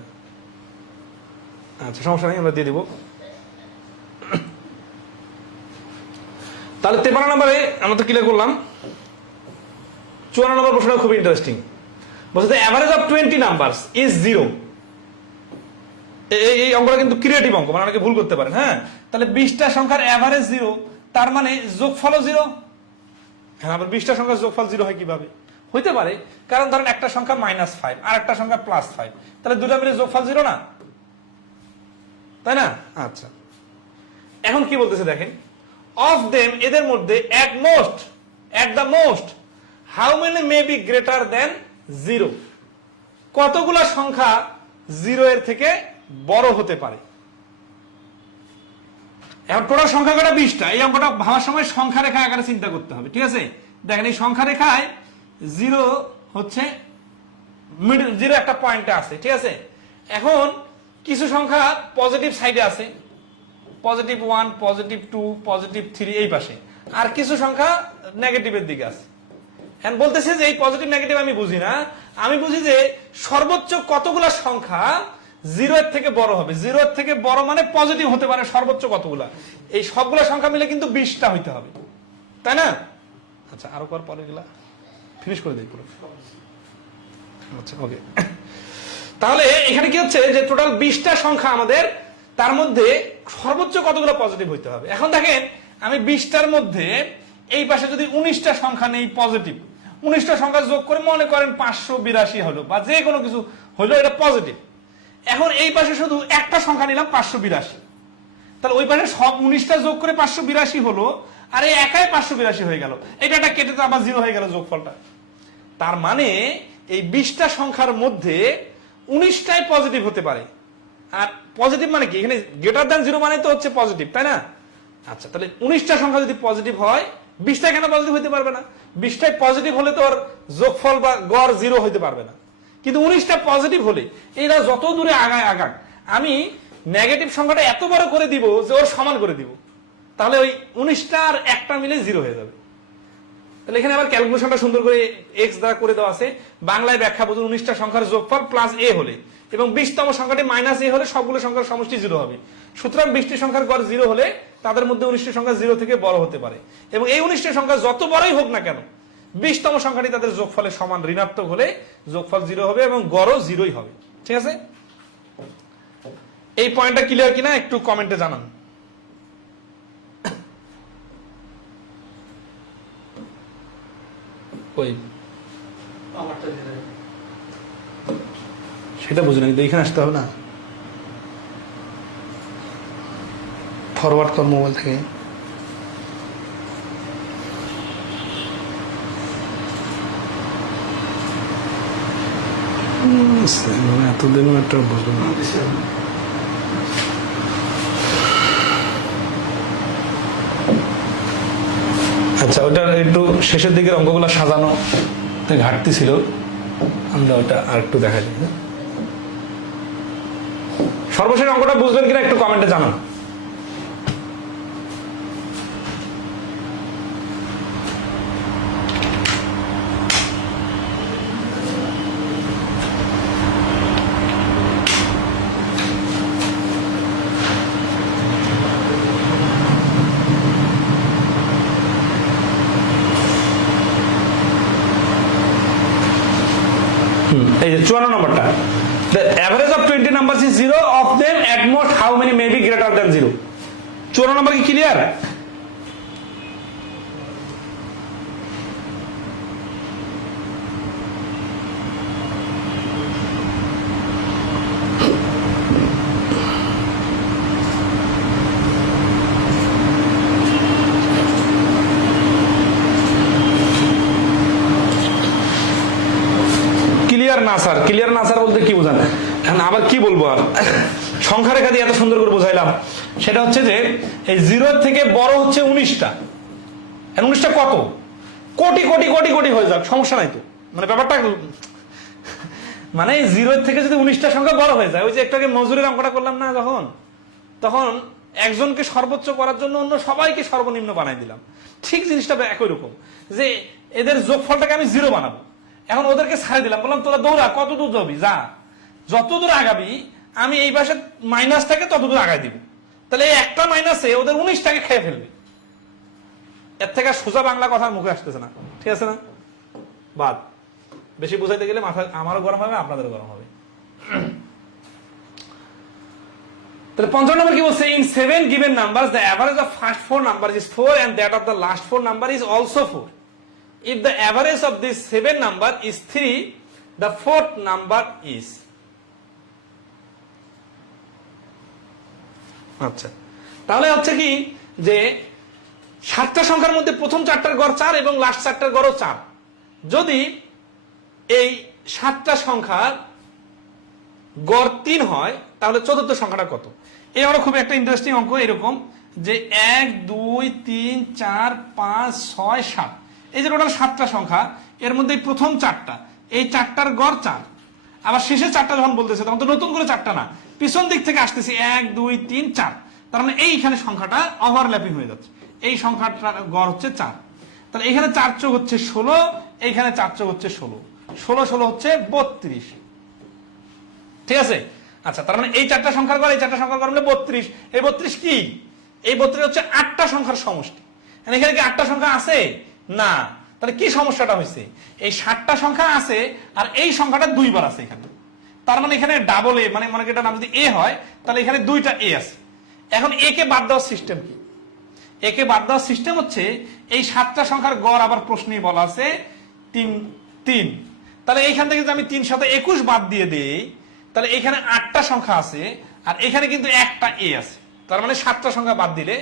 আচ্ছা, সমস্যা নেই, আমরা দিয়ে দিব। তাহলে 53 নম্বরে আমরা তো ক্লিয়ার করলাম। 54 নম্বর প্রশ্নটা খুব ইন্টারেস্টিং। বলছে অ্যাভারেজ অফ 20 নাম্বারস ইজ 0। এই অঙ্কটা কিন্তু ক্রিয়েটিভ অঙ্ক, মানে অনেকে ভুল করতে পারেন। হ্যাঁ, তাহলে 20টা সংখ্যার অ্যাভারেজ 0, তার মানে যোগফলও 0। হ্যাঁ, আবার 20টা সংখ্যার যোগফল 0 হয় কিভাবে? হইতে পারে কারণ ধরেন একটা সংখ্যা -5 আর একটা সংখ্যা +5, তাহলে দুটো মিলে যোগফল 0 না, তাই না? আচ্ছা, এখন কি বলতেছে দেখেন, অফ দেম, এদের মধ্যে at the most how many may be greater than 0, কতগুলা সংখ্যা 0 এর থেকে বড় হতে পারে। এখন টোটাল সংখ্যা কটা? 20টা। এই অঙ্কটা ভাবার সময় সংখ্যা রেখা আকারে চিন্তা করতে হবে, ঠিক আছে? দেখেন এই সংখ্যা রেখায় 0 হচ্ছে মিডল, 0 একটা পয়েন্টে আছে, ঠিক আছে? এখন কিছু সংখ্যা পজিটিভ সাইডে আছে, +1, +2, +3 এই পাশে, আর কিছু সংখ্যা নেগেটিভের দিকে আছে। এখন বলতেছে যে এই পজিটিভ নেগেটিভ আমি বুঝি না, আমি বুঝি যে সর্বোচ্চ কতগুলা সংখ্যা 0 এর থেকে বড় হবে। 0 এর থেকে বড় মানে পজিটিভ হতে পারে সর্বোচ্চ কতগুলা, এই সবগুলা সংখ্যা মিলে কিন্তু 20টা হইতে হবে, তাই না? আচ্ছা, আরো পরে গেলা ফিনিশ করে দেই পুরো। আচ্ছা, ওকে। তাহলে এখানে কি হচ্ছে যে টোটাল 20টা সংখ্যা আমাদের, তার মধ্যে সর্বোচ্চ কতগুলো পজিটিভ হইতে হবে। এখন দেখেন আমি 20টার মধ্যে এই পাশে যদি 19টা সংখ্যা নেই পজিটিভ, 19টা সংখ্যা যোগ করে মনে করেন 582 হলো, বা যে কোনো কিছু হলো, এটা পজিটিভ। এখন এই পাশে শুধু একটা সংখ্যা নিলাম 582, তাহলে ওই পাশে সব 19টা যোগ করে 582 হলো, আর এই একাই 582 হয়ে গেল। এটা কেটে তো আবার 0 হয়ে গেল যোগফলটা। তার মানে এই 20টা সংখ্যার মধ্যে 19টাই পজিটিভ হতে পারে। আর পজিটিভ মানে কি? এখানে গ্রেটার দ্যান 0 মানে তো হচ্ছে পজিটিভ, তাই না? আচ্ছা, তাহলে 19টা সংখ্যা যদি পজিটিভ হয়, 20টা কেন পজিটিভ হতে পারবে না? 20টাই পজিটিভ হলে তো আর যোগফল বা গড় 0 হইতে পারবে না। কিন্তু 19টা পজিটিভ হলে এরা যত দূরে আগাক, আমি নেগেটিভ সংখ্যাটা এত বড় করে দিব যে ওর সমান করে দিব, তাহলে ওই 19টা আর একটা মিলে 0 হয়ে যাবে। তাহলে এখানে আবার ক্যালকুলেশনটা সুন্দর করে x দ্বারা করে দেওয়া আছে। বাংলায় ব্যাখ্যা বুঝুন, 19টা সংখ্যার যোগফল +a হলে এবং 20তম সংখ্যাটি -a হলে সবগুলো সংখ্যার সমষ্টি 0 হবে। সুতরাং 20টি সংখ্যার গড় 0 হলে তাদের মধ্যে 19টি সংখ্যা 0 থেকে বড় হতে পারে, এবং এই 19টি সংখ্যা যত বড়ই হোক না কেন, 20তম সংখ্যাটি তাদের যোগফলের সমান ঋণাত্মক হলে যোগফল 0 হবে এবং গড়ও 0ই হবে। ঠিক আছে? এই পয়েন্টটা ক্লিয়ার কিনা একটু কমেন্টে জানান। সেটা বুঝি না, কিন্তু এখানে আসতে হবে না, ফরওয়ার্ড কর মোবাইল থেকে। এতদিনও একটা বুঝলাম না। আচ্ছা, ওটা একটু শেষের দিকের অঙ্কগুলো সাজানো ঘাটতি ছিল, আমরা ওটা আর একটু দেখা যাই। সর্বশেষ অঙ্কটা বুঝলেন কিনা একটু কমেন্টে জানান। এই যে 54 নম্বরটা, the average of 20 numbers is 0, of them at most how many may be greater than 0? 54 নম্বর কি ক্লিয়ার? ক্লিয়ার না স্যার বলতে কি বোঝান? এখন আবার কি বলবো, আর সংখ্যা রেখা দিয়ে এত সুন্দর করে বোঝাইলাম। সেটা হচ্ছে যে এই 0 থেকে বড় হচ্ছে 19টা। 19টা কত? কোটি কোটি কোটি কোটি হয়ে যাক, সমস্যা নাই তো। মানে ব্যাপারটা মানে 0 থেকে যদি 19টা সংখ্যা বড় হয়ে যায়, ওই যে একটু আগে মজুরির অঙ্কটা করলাম না, তখন একজনকে সর্বোচ্চ করার জন্য অন্য সবাইকে সর্বনিম্ন বানাই দিলাম। ঠিক জিনিসটা একই রকম, যে এদের যোগফলটাকে আমি 0 বানাবো। এখন ওদেরকে ছাড়ে দিলাম, বললাম তোরা দৌড়া, কত দূর যাবি, যা, যত দূর আগাবি আমি এই পাশে মাইনাসটাকে তত দূর আগায় দিব। তাহলে এই একটা মাইনাসে ওদের 19টাকে খেয়ে ফেলবে। এর থেকে সোজা বাংলা কথা মুখে আসতেছে না, ঠিক আছে না? বাদ, বেশি বুঝাইতে গেলে মাথা আমারও গরম হবে, আপনাদেরও গরম হবে। তাহলে 55 নম্বর কি বলছে? In 7 given numbers the average of first 4 numbers is 4 and that of the last 4 number is also 4. If the average of this 7 number is 3, the fourth number is, আচ্ছা তাহলে হচ্ছে কি যে 7টা সংখ্যার মধ্যে প্রথম 4টার গড় 4 এবং লাস্ট 4টার গড়ও 4। যদি এই 7টা সংখ্যার গড় 3 হয় তাহলে চতুর্থ সংখ্যাটা কত? এই হলো খুব একটা ইন্টারেস্টিং অঙ্ক, এরকম যে 1 2 3 4 5 6 7, এই যে টোটাল 7টা সংখ্যা, এর মধ্যে প্রথম 4টা, এই 4টার গড় 4, আবার শেষের 4টা যখন বলতেছে তখন তো নতুন করে 4টা না, পিছন দিক থেকে আসতেছে 1 2 3 4, তার মানে এইখানে সংখ্যাটা ওভারল্যাপিং হয়ে যাচ্ছে, এই সংখ্যাটার গড় হচ্ছে 4। তাহলে এখানে 4 চোখ হচ্ছে 16, এইখানে 4 চোখ হচ্ছে 16, 16 16 হচ্ছে 32, ঠিক আছে? আচ্ছা তার মানে এই 4টা সংখ্যার গড়, এই 4টা সংখ্যার গড় মানে 32। এই 32 কি? এই 32 হচ্ছে 8টা সংখ্যার সমষ্টি। এখানে কি 8টা সংখ্যা আছে? না। তাহলে কি সমস্যাটা হয়েছে? এই 7টা সংখ্যা আছে আর এই সংখ্যাটা 2 বার আছে এখানে, তার মানে এখানে ডাবল এ, মানে মনে করি এটার নাম যদি এ হয় তাহলে এখানে 2টা এ আছে। এখন এ কে বাদ দেওয়ার সিস্টেম কি? এ কে বাদ দেওয়ার সিস্টেম হচ্ছে এই 7টা সংখ্যার গড় আবার প্রশ্নেই বলা আছে 3 3, তাহলে এইখান থেকে যদি আমি 3 সাথে 21 বাদ দিয়ে দেই তাহলে এখানে 8টা সংখ্যা আছে আর এখানে কিন্তু একটা এ আছে, তার মানে 7টা সংখ্যা বাদ দিলে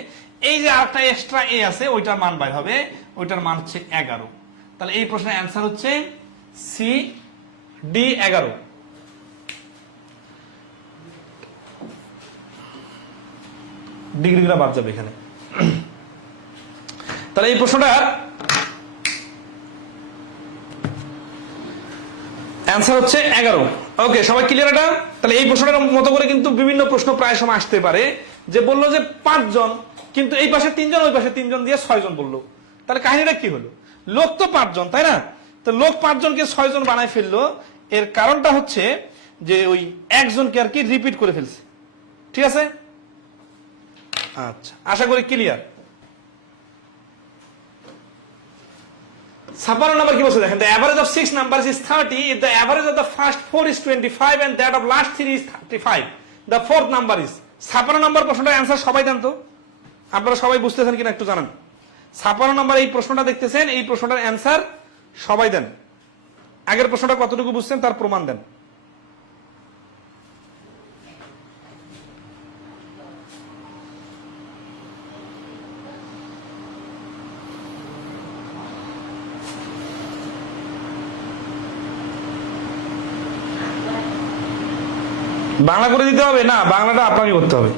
এই যে আরেকটা এক্সট্রা এ আছে ওইটার মান বাইর হবে, ওইটার মান হচ্ছে 11। তাহলে এই প্রশ্নের অ্যান্সার হচ্ছে সি ডি 11। ডিগ্রিগুলো বাদ যাবে এখানে। তাহলে এই প্রশ্নটা অ্যান্সার হচ্ছে 11। ওকে, সবাই ক্লিয়ার এটা? তাহলে এই প্রশ্নটার মতো করে কিন্তু বিভিন্ন প্রশ্ন প্রায় সময় আসতে পারে, যে বললো যে 5 জন, কিন্তু এই পাশে 3 জন, ওই পাশে 3 জন দিয়ে 6 জন বললো। তাহলে কাহিনীটা কি হলো? লোক তো 5 জন, তাই না? তো লোক 5 জনকে 6 জন বানায় ফেললো, এর কারণটা হচ্ছে যে ওই একজনকে আর কি রিপিট করে ফেলছে, ঠিক আছে? আচ্ছা, আশা করি ক্লিয়ার। 56 নাম্বার কি বলছে দেখেন, the average of 6 numbers is 30 if the average of the first 4 is 25 and that of last 3 is 35, the fourth number is। 56 number প্রশ্নটার অ্যান্সার সবাই দেন তো, আপনারা সবাই বুঝতেছেন কিনা একটু জানান। 56 নাম্বার এই প্রশ্নটা দেখতেছেন, এই প্রশ্নটার অ্যান্সার সবাই দেন। আগের প্রশ্নটা কতটুকু বুঝছেন তার প্রমাণ দেন। বাংলা করে দিতে হবে না, বাংলাটা আপনাকে করতে হবে।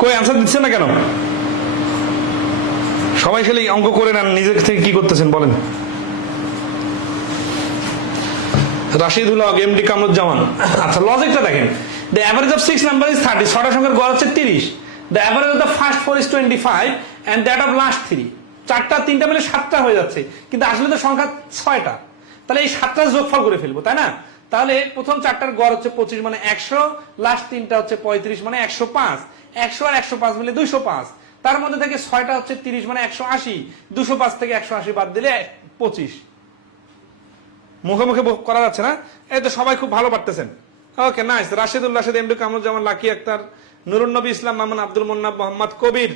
কই অ্যান্সার দিচ্ছে না কেন? সবাই খালি অঙ্ক করে নেন, নিজের থেকে কি করতেছেন বলেন। রাশিদুল হক, এমডি কামরুজ্জামান। আচ্ছা, লজিকটা দেখেন, the average of 6 number is 30, 6টা সংখ্যার গড় হচ্ছে 30, the average of the first 4 is 25 and that of last 3, 4টা 3টা মিলে 7টা হয়ে যাচ্ছে, কিন্তু আসলে তো সংখ্যা 6টা। তাহলে এই 7টার যোগফল করে ফেলবো, তাই না? তাহলে প্রথম 4টার গড় হচ্ছে 25 মানে 100, লাস্ট 3টা হচ্ছে 35 মানে 105, 100 আর 105 মিলে 205, তার মধ্যে থেকে 6টা হচ্ছে 30 মানে 180, 205 থেকে 180 বাদ দিলে 25। মুখে মুখে করা যাচ্ছে না? এই তো সবাই খুব ভালো পারতেছেন। Okay, nice. Rashidul Rashid, MD Kamruzzaman, Lucky Akter, Nurun Nabi Islam, Mamun Abdul মোন্নাব, Mohammad কবির,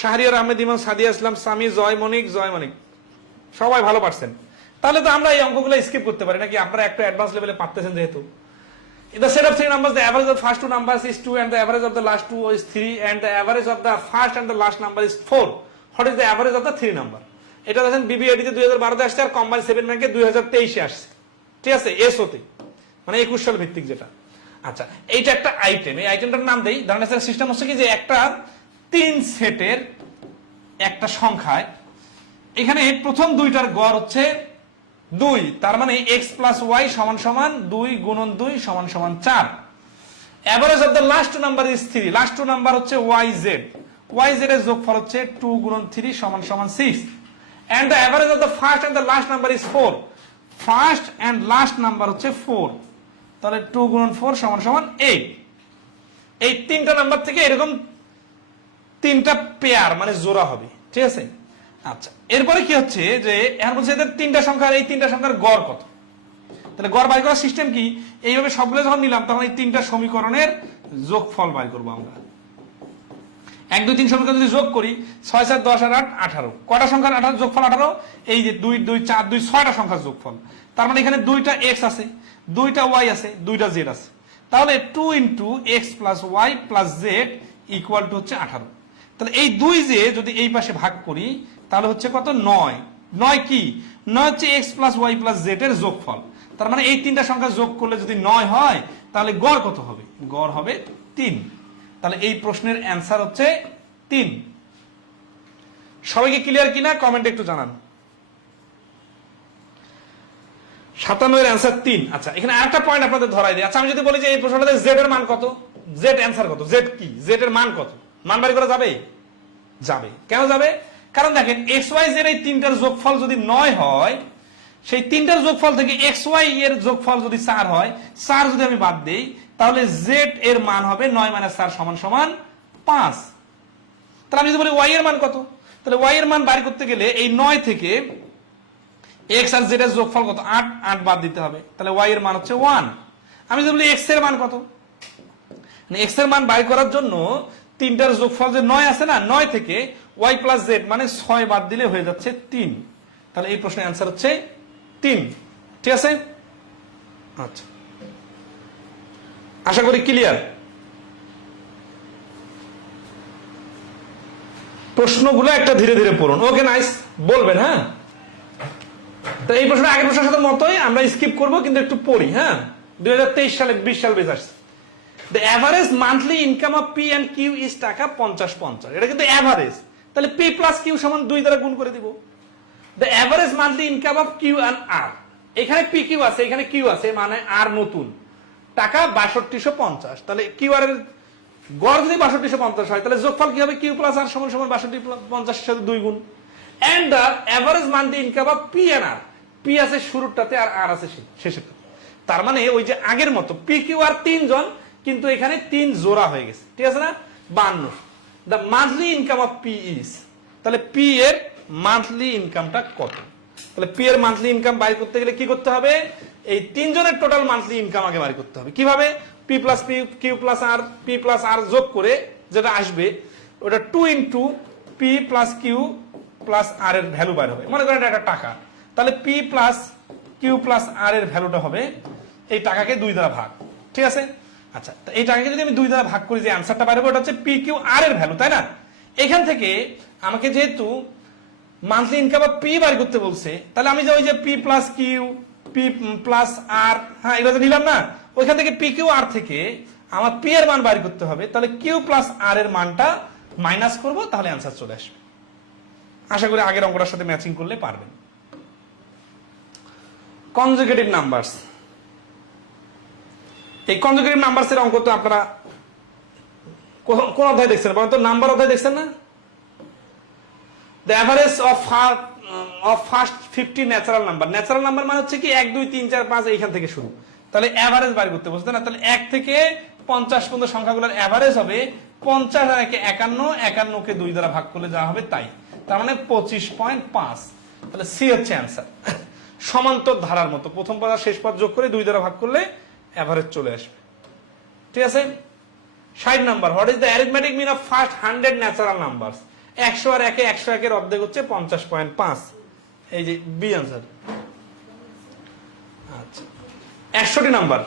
শাহরিয়ার আহমেদ ইমান, সাদিয়া ইসলাম, সামি, জয় মনিক, সবাই ভালো পারছেন। তাহলে তো আমরা এই অঙ্কগুলো স্কিপ করতে পারি নাকি? আপনারা একটা অ্যাডভান্স লেভেলে পারতেছেন যেহেতু। In the set of 3 numbers, the average of the first 2 numbers is 2 and the average of the last 2 is 3 and the average of the first and the last number is 4. What is the average of the 3 number? এটা দেখেন বিবিএডি তে 2012 তে আসছে আর combine 7 ব্যাংকে 2023 এ আসছে, ঠিক আছে? এসওতে মানে 21 সাল ভিত্তিক যেটা। আচ্ছা, এইটা একটা আইটেম, এই আইটেমটার নাম দেই। ধরেন সিস্টেম হচ্ছে কি যে একটা 3 সেটের একটা সংখ্যায় এখানে প্রথম দুইটার গড় হচ্ছে 2, তার মানে x + y = 2 × 2 = 4। Average of the last two number is 3, last two number হচ্ছে YZ, YZ এর যোগফল হচ্ছে 2 গুণন 3 সমান সমান 6, and the average of the first and the last number is 4, first and last number হচ্ছে 4, তাহলে 2 গুণন 4 সমান সমান 8। এই তিনটা নাম্বার থেকে এরকম তিনটা পেয়ার মানে জোড়া হবে, ঠিক আছে। আচ্ছা, এরপরে কি হচ্ছে যে এখন বলছে এদের তিনটা সংখ্যার, এই তিনটা সংখ্যার গড় কত। তাহলে গড় বাই করার সিস্টেম কি, এইভাবে সবগুলো যখন নিলাম তখন এই তিনটা সমীকরণের যোগফল বাই করবো আমরা। 1 2 3 সমীকরণ যদি যোগ করি 6 7 10 আর 8 18, কয়টা সংখ্যার 18 যোগফল 18, এই যে 2 2 4 2 6টা সংখ্যার যোগফল। তার মানে এখানে 2টা x আছে, 2টা y আছে, 2টা z আছে, তাহলে 2 into x plus y plus z equal to হচ্ছে 18। তাহলে এই 2 যে যদি এই পাশে ভাগ করি তাহলে হচ্ছে কত, 9। 9 কি, 9 হচ্ছে x plus y plus z এর যোগফল। তার মানে এই তিনটা সংখ্যা যোগ করলে যদি 9 হয় তাহলে গড় কত হবে, গড় হবে 3। তাহলে এই প্রশ্নের অ্যান্সার হচ্ছে 3। সবাইকে ক্লিয়ার কিনা কমেন্টে একটু জানান। 97 এর অ্যান্সার 3। আচ্ছা, এখানে আরেকটা পয়েন্ট আপনাদের ধরাই দিই। আচ্ছা, আমি যদি বলি যে এই প্রশ্নটাতে z এর মান কত, z অ্যান্সার কত, z কি, z এর মান কত, মান বাড়ি করা যাবে? যাবে। কেন যাবে? কারণ দেখেন xy z এই তিনটার যোগফল যদি 9 হয়, সেই তিনটার যোগফল থেকে xy এর যোগফল যদি 4 হয়, 4 যদি আমি বাদ দেই তাহলে z এর মান হবে 9 - 4 সমান সমান 5। তাহলে আমি যদি বলি y এর মান কত, তাহলে y এর মান বাইর করতে গেলে এই 9 থেকে x আর z এর যোগফল কত, 8, 8 বাদ দিতে হবে, তাহলে y এর মান হচ্ছে 1। আমি যদি বলি x এর মান কত, মানে x এর মান বাইর করার জন্য তিনটার যোগফল যে 9 আছে না, 9 থেকে y প্লাস z মানে 6 বাদ দিলে হয়ে যাচ্ছে 3। তাহলে এই প্রশ্নের অ্যান্সার হচ্ছে 3, ঠিক আছে। আচ্ছা, আশা করি ক্লিয়ার। প্রশ্নগুলো একটা ধীরে ধীরে পড়ুন, ওকে নাইস, বলবেন হ্যাঁ। তো এই প্রশ্ন আগের প্রশ্নের সাথে মতোই আমরা স্কিপ করব, কিন্তু একটু পড়ি হ্যাঁ। 2023 সালে 20 সাল বেশ আসছে। The average monthly income of P and Q is টাকা 50-50, এটা কিন্তু এভারেজ। তাহলে P প্লাস Q সমান 2 দ্বারা গুণ করে দিব। The average monthly income of Q and R, এখানে PQ আছে, এখানে Q আছে, মানে R নতুন, টাকা 6250। তাহলে কিউ আর এর গড় যদি 6250 হয় তাহলে যোগফল কি হবে, কিউ প্লাস আর সমান সমান 6250 এর সাথে 2 গুণ। And the average monthly income of P and R, P আছে শুরুরটাতে আর আর আছে শেষেরটাতে। তার মানে ওই যে আগের মতো পি কিউ আর 3 জন, কিন্তু এখানে 3 জোড়া হয়ে গেছে, ঠিক আছে না, 52। The monthly income of P is, তাহলে পি এর মান্থলি ইনকামটা কত। তাহলে পি এর মান্থলি ইনকাম বাইর করতে গেলে কি করতে হবে, এই 3 জনের টোটাল মান্থলি ইনকাম আগে বাইর করতে হবে। কিভাবে, P plus P Q plus R, P plus R যোগ করে যেটা আসবে ওটা 2 into P plus Q plus R এর ভ্যালু বাইর হবে। মনে করেন এটা একটা টাকা, তাহলে P plus Q plus R এর ভ্যালুটা হবে এই টাকাকে 2 দ্বারা ভাগ, ঠিক আছে। আচ্ছা, এই টাকাকে যদি আমি 2 দ্বারা ভাগ করি যে অ্যান্সারটা বাইর হবে ওটা হচ্ছে পি কিউ আর এর ভ্যালু, তাই না। এখান থেকে আমাকে যেহেতু monthly income of P bar করতে বলছে, তাহলে আমি যে ওই যে P plus Q, P plus R, হ্যাঁ এগুলো নিলাম না, ওইখান থেকে পি কিউ আর থেকে আমার পি এর মান বার করতে হবে, তাহলে কিউ প্লাস আর এর মানটা মাইনাস করব, তাহলে অ্যান্সার চলে আসবে। আশা করি আগের অঙ্কটার সাথে ম্যাচিং করলে পারবেন। কনজুগেটিভ নাম্বারস, এই কনজুগেটিভ নাম্বারস এর অঙ্ক তো আপনারা কোন অধ্যায় দেখছেন, বলেন তো, নাম্বার অধ্যায় দেখছেন না। The average of first 50 natural number, natural number মানে হচ্ছে কি 1 2 3 4 5 এইখান থেকে শুরু, তাহলে এভারেজ বার করতে বলছে না। তাহলে 1 থেকে 50 পর্যন্ত সংখ্যাগুলোর এভারেজ হবে 50 আর 1 51, 51 কে 2 দ্বারা ভাগ করলে যা হবে তাই, তার মানে 25.5। তাহলে সি হচ্ছে অ্যান্সার। সমান্তর ধারার মতো প্রথম পদ আর শেষ পদ যোগ করে 2 দ্বারা ভাগ করলে এভারেজ চলে আসবে, ঠিক আছে। 60 number, what is the arithmetic mean of first 100 natural numbers. 100 আর 1 101 এর অর্ধেক হচ্ছে 50.5, এই যে বি আনসার। আচ্ছা, 61 number,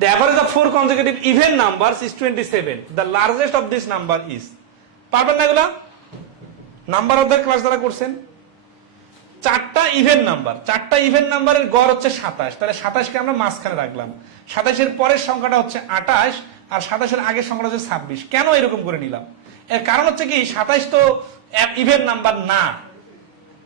the average of 4 consecutive even numbers is 27, the largest of this number is, পারবেন না এগুলা, নাম্বার অর্ধেক ক্লাস দ্বারা করছেন। 4টা ইভেন নাম্বার, 4টা ইভেন নাম্বারের গড় হচ্ছে 27, তাহলে 27 কে আমরা মাঝখানে রাখলাম, 27 এর পরের সংখ্যাটা হচ্ছে 28 আর 27 এর আগের সংখ্যাটা হচ্ছে 26। কেন এরকম করে নিলাম, এর কারণ হচ্ছে কি 27 তো ইভেন নাম্বার না,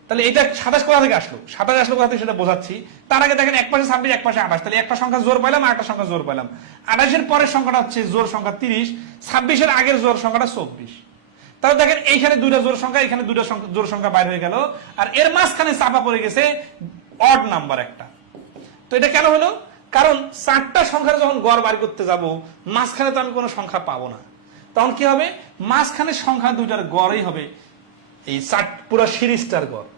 তাহলে এটা 27 কোথা থেকে আসলো, 27 আসলো কোথা থেকে সেটা বোঝাচ্ছি। তার আগে দেখেন এক পাশে 26 এক পাশে 28, তাহলে একটা সংখ্যা জোর পাইলাম আর একটা সংখ্যা জোর পাইলাম। 28 এর পরের সংখ্যাটা হচ্ছে জোর সংখ্যা 30, 26 এর আগের জোর সংখ্যাটা 24। তাহলে দেখেন এইখানে দুইটা জোর সংখ্যা, এখানে দুইটা জোর সংখ্যা বাইরে হয়ে গেল, আর এর মাঝখানে চাপা পড়ে গেছে অড নাম্বার একটা। তো এটা কেন হলো? কারণ 4টা সংখ্যার যখন গড় বাইর করতে যাব, মাঝখানে তো আমি কোনো সংখ্যা পাবো না, তখন কি হবে, মাঝখানে সংখ্যা দুইটার গড়ই হবে এই পুরো সিরিজটার গড়।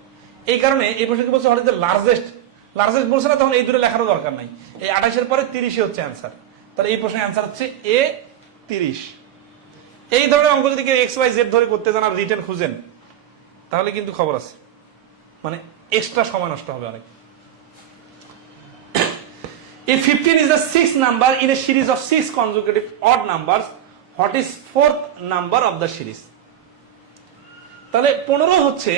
এই কারণে এই প্রশ্নকে বলছে what is the largest, largest বলছে না, তখন এই দুটো লেখারও দরকার নাই, এই 28 এর পরে 30 হচ্ছে অ্যান্সার। তাহলে এই প্রশ্নের অ্যান্সার হচ্ছে এ 30। এই ধরনের অঙ্ক যদি কেউ XYZ ধরে করতে চান আর রিটেন খুঁজেন, তাহলে কিন্তু খবর আছে, মানে এক্সট্রা সময় নষ্ট হবে অনেক। If 15 is the 6th number in a series of 6 consecutive odd numbers, what is 4th number of the series? তাহলে 15 হচ্ছে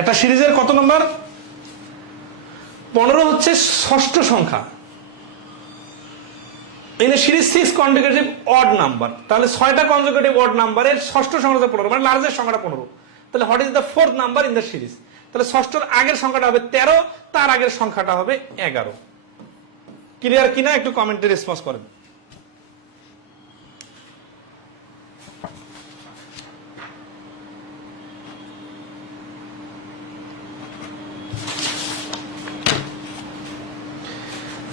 একটা সিরিজের কত নাম্বার? 15 হচ্ছে ষষ্ঠ সংখ্যা। in a series 6 consecutive odd number, তাহলে 6টা consecutive odd নাম্বারের ষষ্ঠ সংখ্যা 15, মানে লার্জেস্ট সংখ্যাটা 15। তাহলে what is the 4th number in the series? তাহলে ষষ্ঠর আগের সংখ্যাটা হবে 13, তার আগের সংখ্যাটা হবে 11। ক্লিয়ার কিনা একটু কমেন্টে রেসপন্স করেন।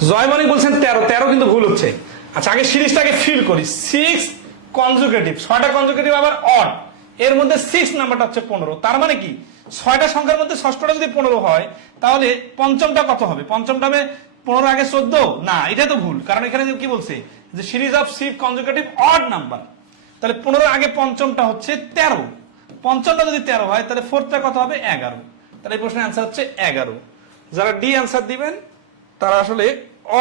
জয়মণি বলছেন 13 কিন্তু ভুল হচ্ছে। আচ্ছা, আগে সিরিজটাকে ফিল করি। 6 কনজুগেটিভ, 6টা কনজুগেটিভ আবার অড, এর মধ্যে 6 নাম্বারটা হচ্ছে 15। তার মানে কি 6টা সংখ্যার মধ্যে ষষ্ঠটা যদি 15 হয়, তাহলে পঞ্চমটা কত হবে? পঞ্চমটা হবে 15 আগে 14 না, এটা তো ভুল, কারণ এখানে কি বলছে যে series of 6 conjugative odd number. তাহলে 15 আগে পঞ্চমটা হচ্ছে 13, পঞ্চমটা যদি 13 হয় তাহলে ফোর্থটা কত হবে? 11। তাহলে এই প্রশ্নের অ্যান্সার হচ্ছে 11। যারা ডি অ্যান্সার দিবেন তারা আসলে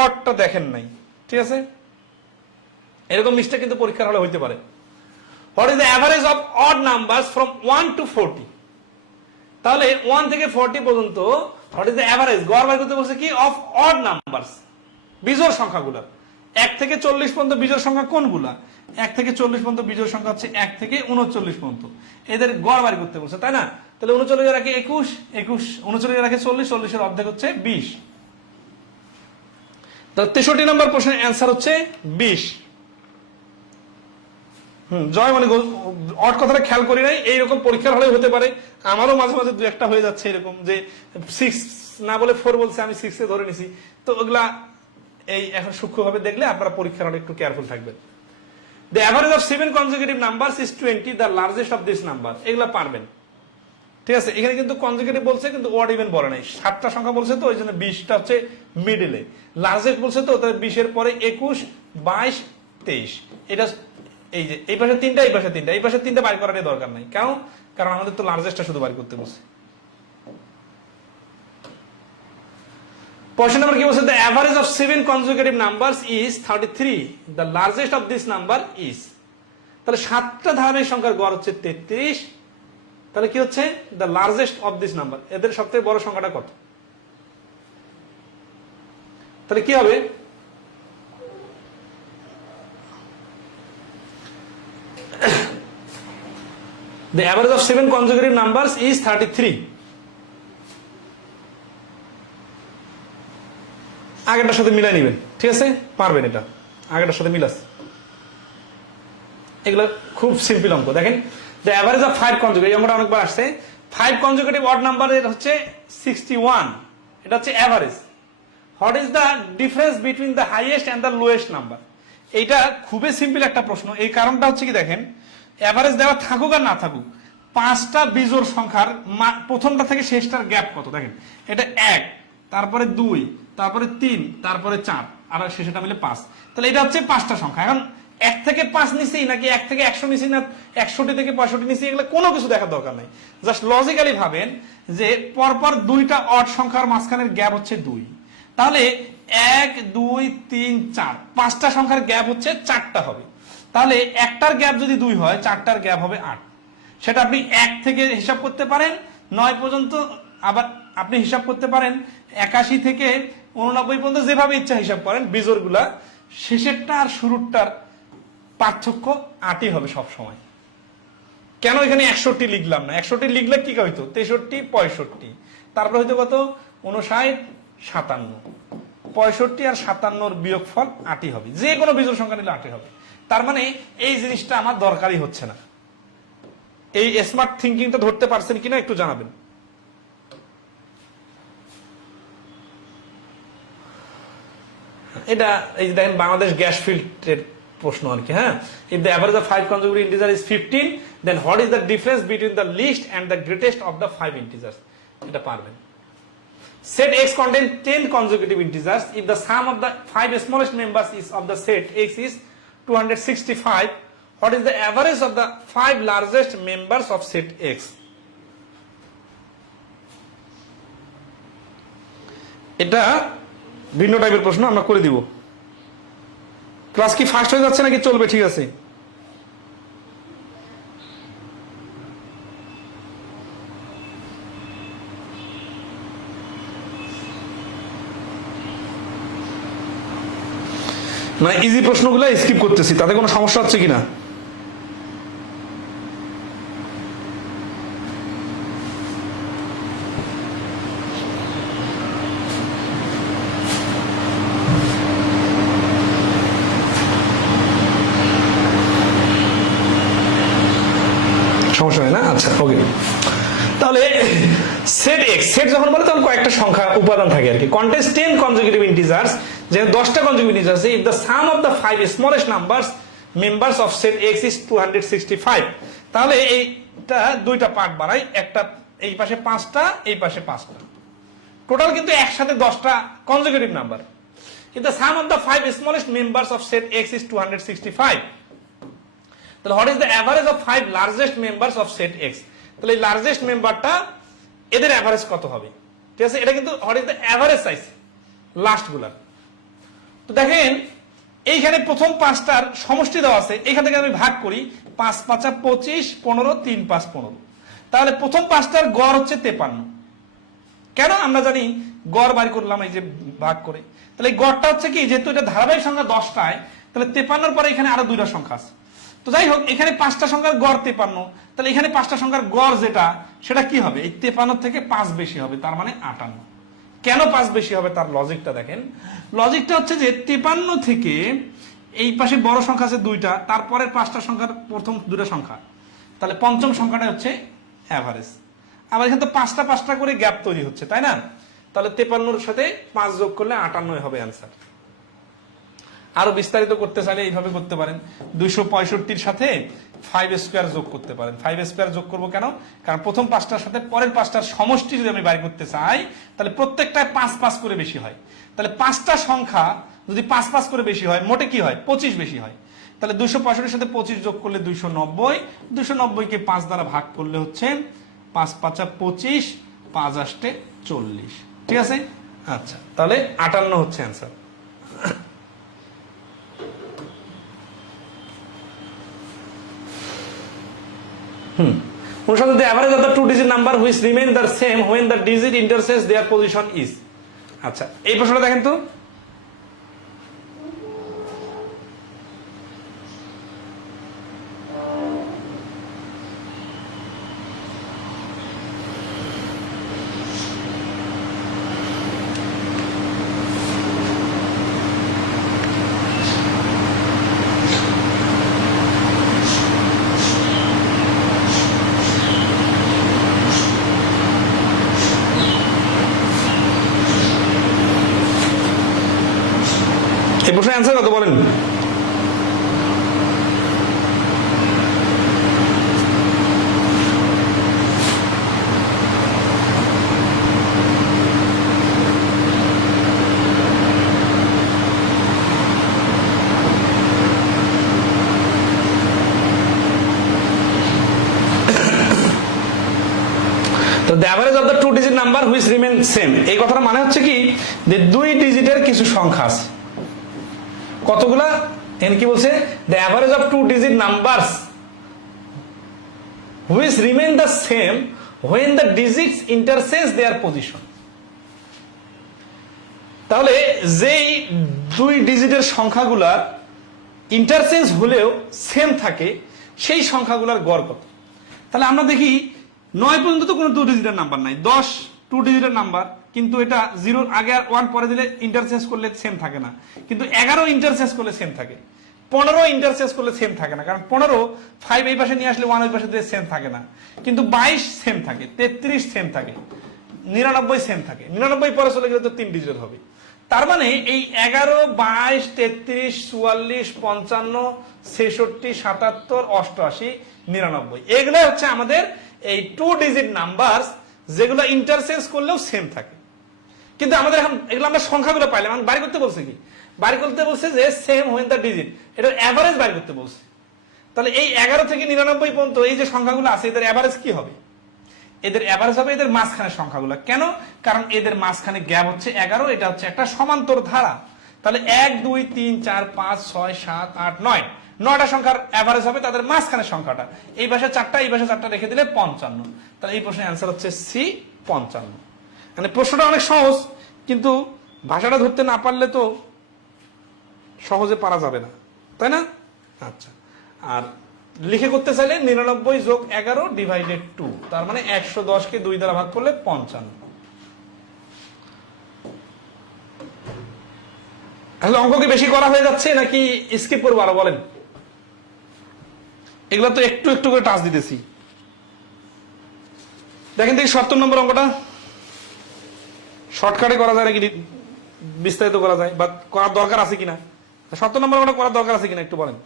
অডটা দেখেন নাই, ঠিক আছে? এরকম মিস্টেক কিন্তু পরীক্ষার হলে হইতে পারে। What is the average of odd numbers from 1 to 40? তাহলে 1 থেকে 40 পর্যন্ত হোয়াট ইজ দ্য অ্যাভারেজ, গড় বের করতে বলছে কি, অফ অড নাম্বারস, বিজোড় সংখ্যাগুলো। 1 থেকে 40 পর্যন্ত বিজোড় সংখ্যা কোনগুলা? 1 থেকে 40 পর্যন্ত বিজোড় সংখ্যা হচ্ছে 1 থেকে 39 পর্যন্ত, এদের গড় বের করতে বলছে, তাই না? তাহলে 39 এর আগে 21, 39 এর আগে 40, 40 এর অর্ধেক হচ্ছে 20। 63 নম্বর প্রশ্নের অ্যান্সার হচ্ছে 20। জয় মানে অড কথাটা খেয়াল করি নাই, এইরকম পরীক্ষার হলে হতে পারে, আমারও মাঝে মাঝে দু একটা হয়ে যাচ্ছে এরকম, যে 6 না বলে 4 বলছে, আমি 6 এ ধরে নিছি। তো ওগুলা এই এখন সূক্ষ্মভাবে দেখলে আপনারা পরীক্ষার হলে একটু কেয়ারফুল থাকবেন। The average of 7 consecutive numbers is 20, the largest of this number. এগুলা পারবেন, ঠিক আছে? এখানে কিন্তু কনজিকিউটিভ বলছে, কিন্তু অড ইভেন বলে নাই। 7টা সংখ্যা বলছে, তো ওই জন্য 20টা হচ্ছে মিডলে। লার্জেস্ট বলছে, তো তাহলে 20 এর পরে 21, 22, 23। এটা এই যে এই পাশে 3টা, এই পাশে 3টা, এই পাশে 3টা বাইর করার দরকার নাই। কেন? কারণ আমাদের তো লার্জেস্টটা শুধু বাইর করতে বলছে। কোশ্চেন নাম্বার কি বলছে? The average of 7 consecutive numbers is 33, the largest of this number is. তাহলে 7টা ধারাবাহিক সংখ্যার গড় হচ্ছে 33, তাহলে কি হচ্ছে? The largest of this number, এদের সবথেকে বড় সংখ্যাটা কত? তাহলে কি হবে? The average of 7 consecutive numbers is 33. আগেরটার সাথে মিলাই নিবেন, ঠিক আছে? পারবেন, এটা আগেরটার সাথে মিলাস। এগুলো খুব সিম্পল অঙ্ক। দেখেন, the average of 5 consecutive, এই অঙ্কটা অনেকবার আসছে। 5 consecutive odd number এর হচ্ছে 61, এটা হচ্ছে average. What is the difference between the highest and the lowest number? এইটা খুবই সিম্পল একটা প্রশ্ন। এই কারণটা হচ্ছে কি, দেখেন, এভারেজ দেওয়া থাকুক আর না থাকুক, 5টা বিজোড় সংখ্যার প্রথমটা থেকে শেষটার গ্যাপ কত? দেখেন, এটা 1, তারপরে 2, তারপরে 3, তারপরে 4, আর শেষটা মিলে 5। তাহলে এটা হচ্ছে 5টা সংখ্যা। এখন 1 থেকে 5 নিছি নাকি 1 থেকে 100 নিছি, না 61 থেকে 65 নিছি, এগুলো কোনো কিছু দেখার দরকার নাই। জাস্ট লজিক্যালি ভাবেন যে পরপর 2টা অড সংখ্যার মাঝখানের গ্যাপ হচ্ছে 2, তাহলে 1, 2, 3, 4, 5টা সংখ্যার গ্যাপ হচ্ছে 4টা হবে। তাহলে একটার গ্যাপ যদি 2 হয়, 4টার গ্যাপ হবে 8। সেটা আপনি 1 থেকে হিসাব করতে পারেন 9 পর্যন্ত, আবার আপনি হিসাব করতে পারেন 81 থেকে 89 পর্যন্ত, যেভাবে ইচ্ছা হিসাব করেন বিজোড়গুলা। শেষেরটা আর শুরুরটার পার্থক্য 8ই হবে সব সময়। কেন এখানে 61 লিখলাম না? 61 লিখলে কি হইতো? 63, 65, তারপর হয়তো কত 59, 57, 65 আর 57 বিয়োগফল 8ই হবে। যে কোনো বিজোড় সংখ্যা নিলে 8ই হবে। তার মানে এই জিনিসটা আমার দরকারই হচ্ছে না। এই স্মার্ট থিঙ্কিংটা ধরতে পারছেন কিনা একটু জানাবেন। এটা এই যে দেখেন বাংলাদেশ গ্যাস ফিল্ডের প্রশ্ন আর কি। হ্যাঁ, if the average of 5 consecutive integers is 15, then what is the difference between the least and the greatest of the 5 integers? এটা পারবেন। Set x contains 10 consecutive integers. If the sum of the 5 smallest members is of the set x is 265, what is the average of the 5 largest members of set x? এটা ভিন্ন টাইপের প্রশ্ন, আমরা করে দিব। Class কি ফাস্ট হয়ে যাচ্ছে নাকি চলবে? ঠিক আছে, মানে ইজি প্রশ্নগুলো স্কিপ করতেছি, তাতে কোনো সমস্যা হচ্ছে কিনা? সমস্যা হয় না? আচ্ছা, ওকে। তাহলে সেট এক্স, সেট যখন বলে তখন কয়েকটা সংখ্যা উপাদান থাকে আর কি। কন্টেন্স 10 consecutive integers, যে 10টা consecutive integers, if the sum of the 5 smallest members of set x is 265, তাহলে এইটা দুইটা পার্ট বানাই, একটা এই পাশে 5টা, এই পাশে 5টা, টোটাল কিন্তু একসাথে 10টা consecutive number. if the sum of the 5 smallest members of set x is 265, তাহলে what is the average of 5 largest members of set x? তাহলে এই লার্জেস্ট মেম্বারটা এদের অ্যাভারেজ কত হবে? ঠিক আছে, এটা কিন্তু what is the average size last গুলার। তো দেখেন এইখানে প্রথম 5টার সমষ্টি দেওয়া আছে, এখান থেকে আমি ভাগ করি, 5 5 25, 15, 3 5 15, তাহলে প্রথম 5টার গড় হচ্ছে 53। কেন? আমরা জানি গড় বাড়ি করলাম এই যে ভাগ করে, তাহলে এই গড়টা হচ্ছে কি, যেহেতু এটা ধারাবাহিক সংখ্যা 10টায়, তাহলে 53 পরে এখানে আরো 2টা সংখ্যা আছে। তো যাই হোক, এখানে 5টা সংখ্যার গড় 53, তাহলে এখানে 5টা সংখ্যার গড় যেটা, সেটা কি হবে? এই 53 থেকে 5 বেশি হবে, তার মানে 58। কেন 5 বেশি হবে তার লজিকটা দেখেন। লজিকটা হচ্ছে যে 53 থেকে এই পাশে বড় সংখ্যা আছে 2টা, তারপরের 5টা সংখ্যার প্রথম 2টা সংখ্যা, তাহলে পঞ্চম সংখ্যাটা হচ্ছে অ্যাভারেজ। আবার এখানে তো 5টা 5টা করে গ্যাপ তৈরি হচ্ছে, তাই না? তাহলে 53 সাথে 5 যোগ করলে 58 হবে অ্যান্সার। আরো বিস্তারিত করতে চাইলে এইভাবে করতে পারেন, 265 সাথে 5 স্কোয়ার যোগ করতে পারেন। 5 স্কোয়ার যোগ করবো কেন? কারণ প্রথম 5টার সাথে পরের 5টার সমষ্টি যদি আমি বাইর করতে চাই, তাহলে প্রত্যেকটায় 5 5 করে বেশি হয়। তাহলে 5টা সংখ্যা যদি 5 5 করে বেশি হয়, মোটে কি হয়? 25 বেশি হয়। তাহলে 265 সাথে 25 যোগ করলে 290, 290 কে 5 দ্বারা ভাগ করলে হচ্ছে 5 5 25, 5 আসতে 40। ঠিক আছে, আচ্ছা, তাহলে 58 হচ্ছে answer. The average of the two digit number which remain the same when the digit intercedes their position is. আচ্ছা, এই প্রশ্নটা দেখেন তো। এই প্রশ্নের অ্যান্সার কত বলেন? তো the average of the two digit number which remain same, এই কথাটা মানে হচ্ছে কি, যে 2 ডিজিটের কিছু সংখ্যা আছে। কতগুলা? এখানে কি বলছে? the average of two digit numbers which remain the same when the digits intercedes their position. তাহলে যেই 2 ডিজিটের সংখ্যাগুলা ইন্টারচেঞ্জ হলেও সেম থাকে সেই সংখ্যাগুলোর গড় কত? তাহলে আমরা দেখি 9 পর্যন্ত তো কোনো 2 ডিজিটের নাম্বার নাই, 10 2 ডিজিটের নাম্বার, কিন্তু এটা 0 আগে আর 1 পরে দিলে ইন্টারচেঞ্জ করলে সেম থাকে না, কিন্তু 11 ইন্টারচেঞ্জ করলে সেম থাকে, 15 ইন্টারচেঞ্জ করলে সেম থাকে না, কারণ 15 5 এই পাশে নিয়ে আসলে 1 ওই পাশে দিয়ে সেম থাকে না, কিন্তু 22 সেম থাকে, 33 সেম থাকে, 99 সেম থাকে, 99 পরে চলে গেলে তো 3 ডিজিট হবে। তার মানে এই 11 22 33 44 55 66 77 88 99 এগুলো হচ্ছে আমাদের এই 2 ডিজিট নাম্বার, যেগুলো ইন্টারচেঞ্জ করলেও সেম থাকে। কিন্তু আমাদের এখন এগুলো আমরা সংখ্যাগুলো পাইলাম, আমি বাড়ি করতে বলছে কি, বাড়ি করতে বলছে যে সেম হোয়েন দ্য ডিজিট, এটার অ্যাভারেজ বাড়ি করতে বলছে। তাহলে এই 11 থেকে 99 পর্যন্ত এই যে সংখ্যাগুলো আছে এদের অ্যাভারেজ কি হবে? এদের অ্যাভারেজ হবে এদের মাঝখানে সংখ্যাগুলো। কেন? কারণ এদের মাঝখানে গ্যাপ হচ্ছে 11, এটা হচ্ছে একটা সমান্তর ধারা। তাহলে 1 2 3 4 5 6 7 8 9 9টা সংখ্যার অ্যাভারেজ হবে তাদের মাঝখানে সংখ্যাটা। এই পাশে 4টা এই পাশে 4টা রেখে দিলে 55। তাহলে এই প্রশ্নের অ্যান্সার হচ্ছে সি 55। মানে প্রশ্নটা অনেক সহজ, কিন্তু ভাষাটা ধরতে না পারলে তো সহজে পারা যাবে না, তাই না? আচ্ছা, আর লিখে করতে চাইলে 99 যোগ 11 ডিভাইডেড 2, তার মানে 110 কে 2 দ্বারা ভাগ করলে 55। আসলে অঙ্ক কি বেশি করা হয়ে যাচ্ছে নাকি স্কিপ করবো আরো বলেন? এগুলা তো একটু একটু করে টাচ দিতেছি। দেখেন দেখি 70 নম্বর অঙ্কটা শর্টকাটে করা যায় নাকি বিস্তারিত করা যায়, বা করার দরকার আছে কিনা? 70 নম্বর অঙ্কটা করার দরকার আছে কিনা একটু বলেন।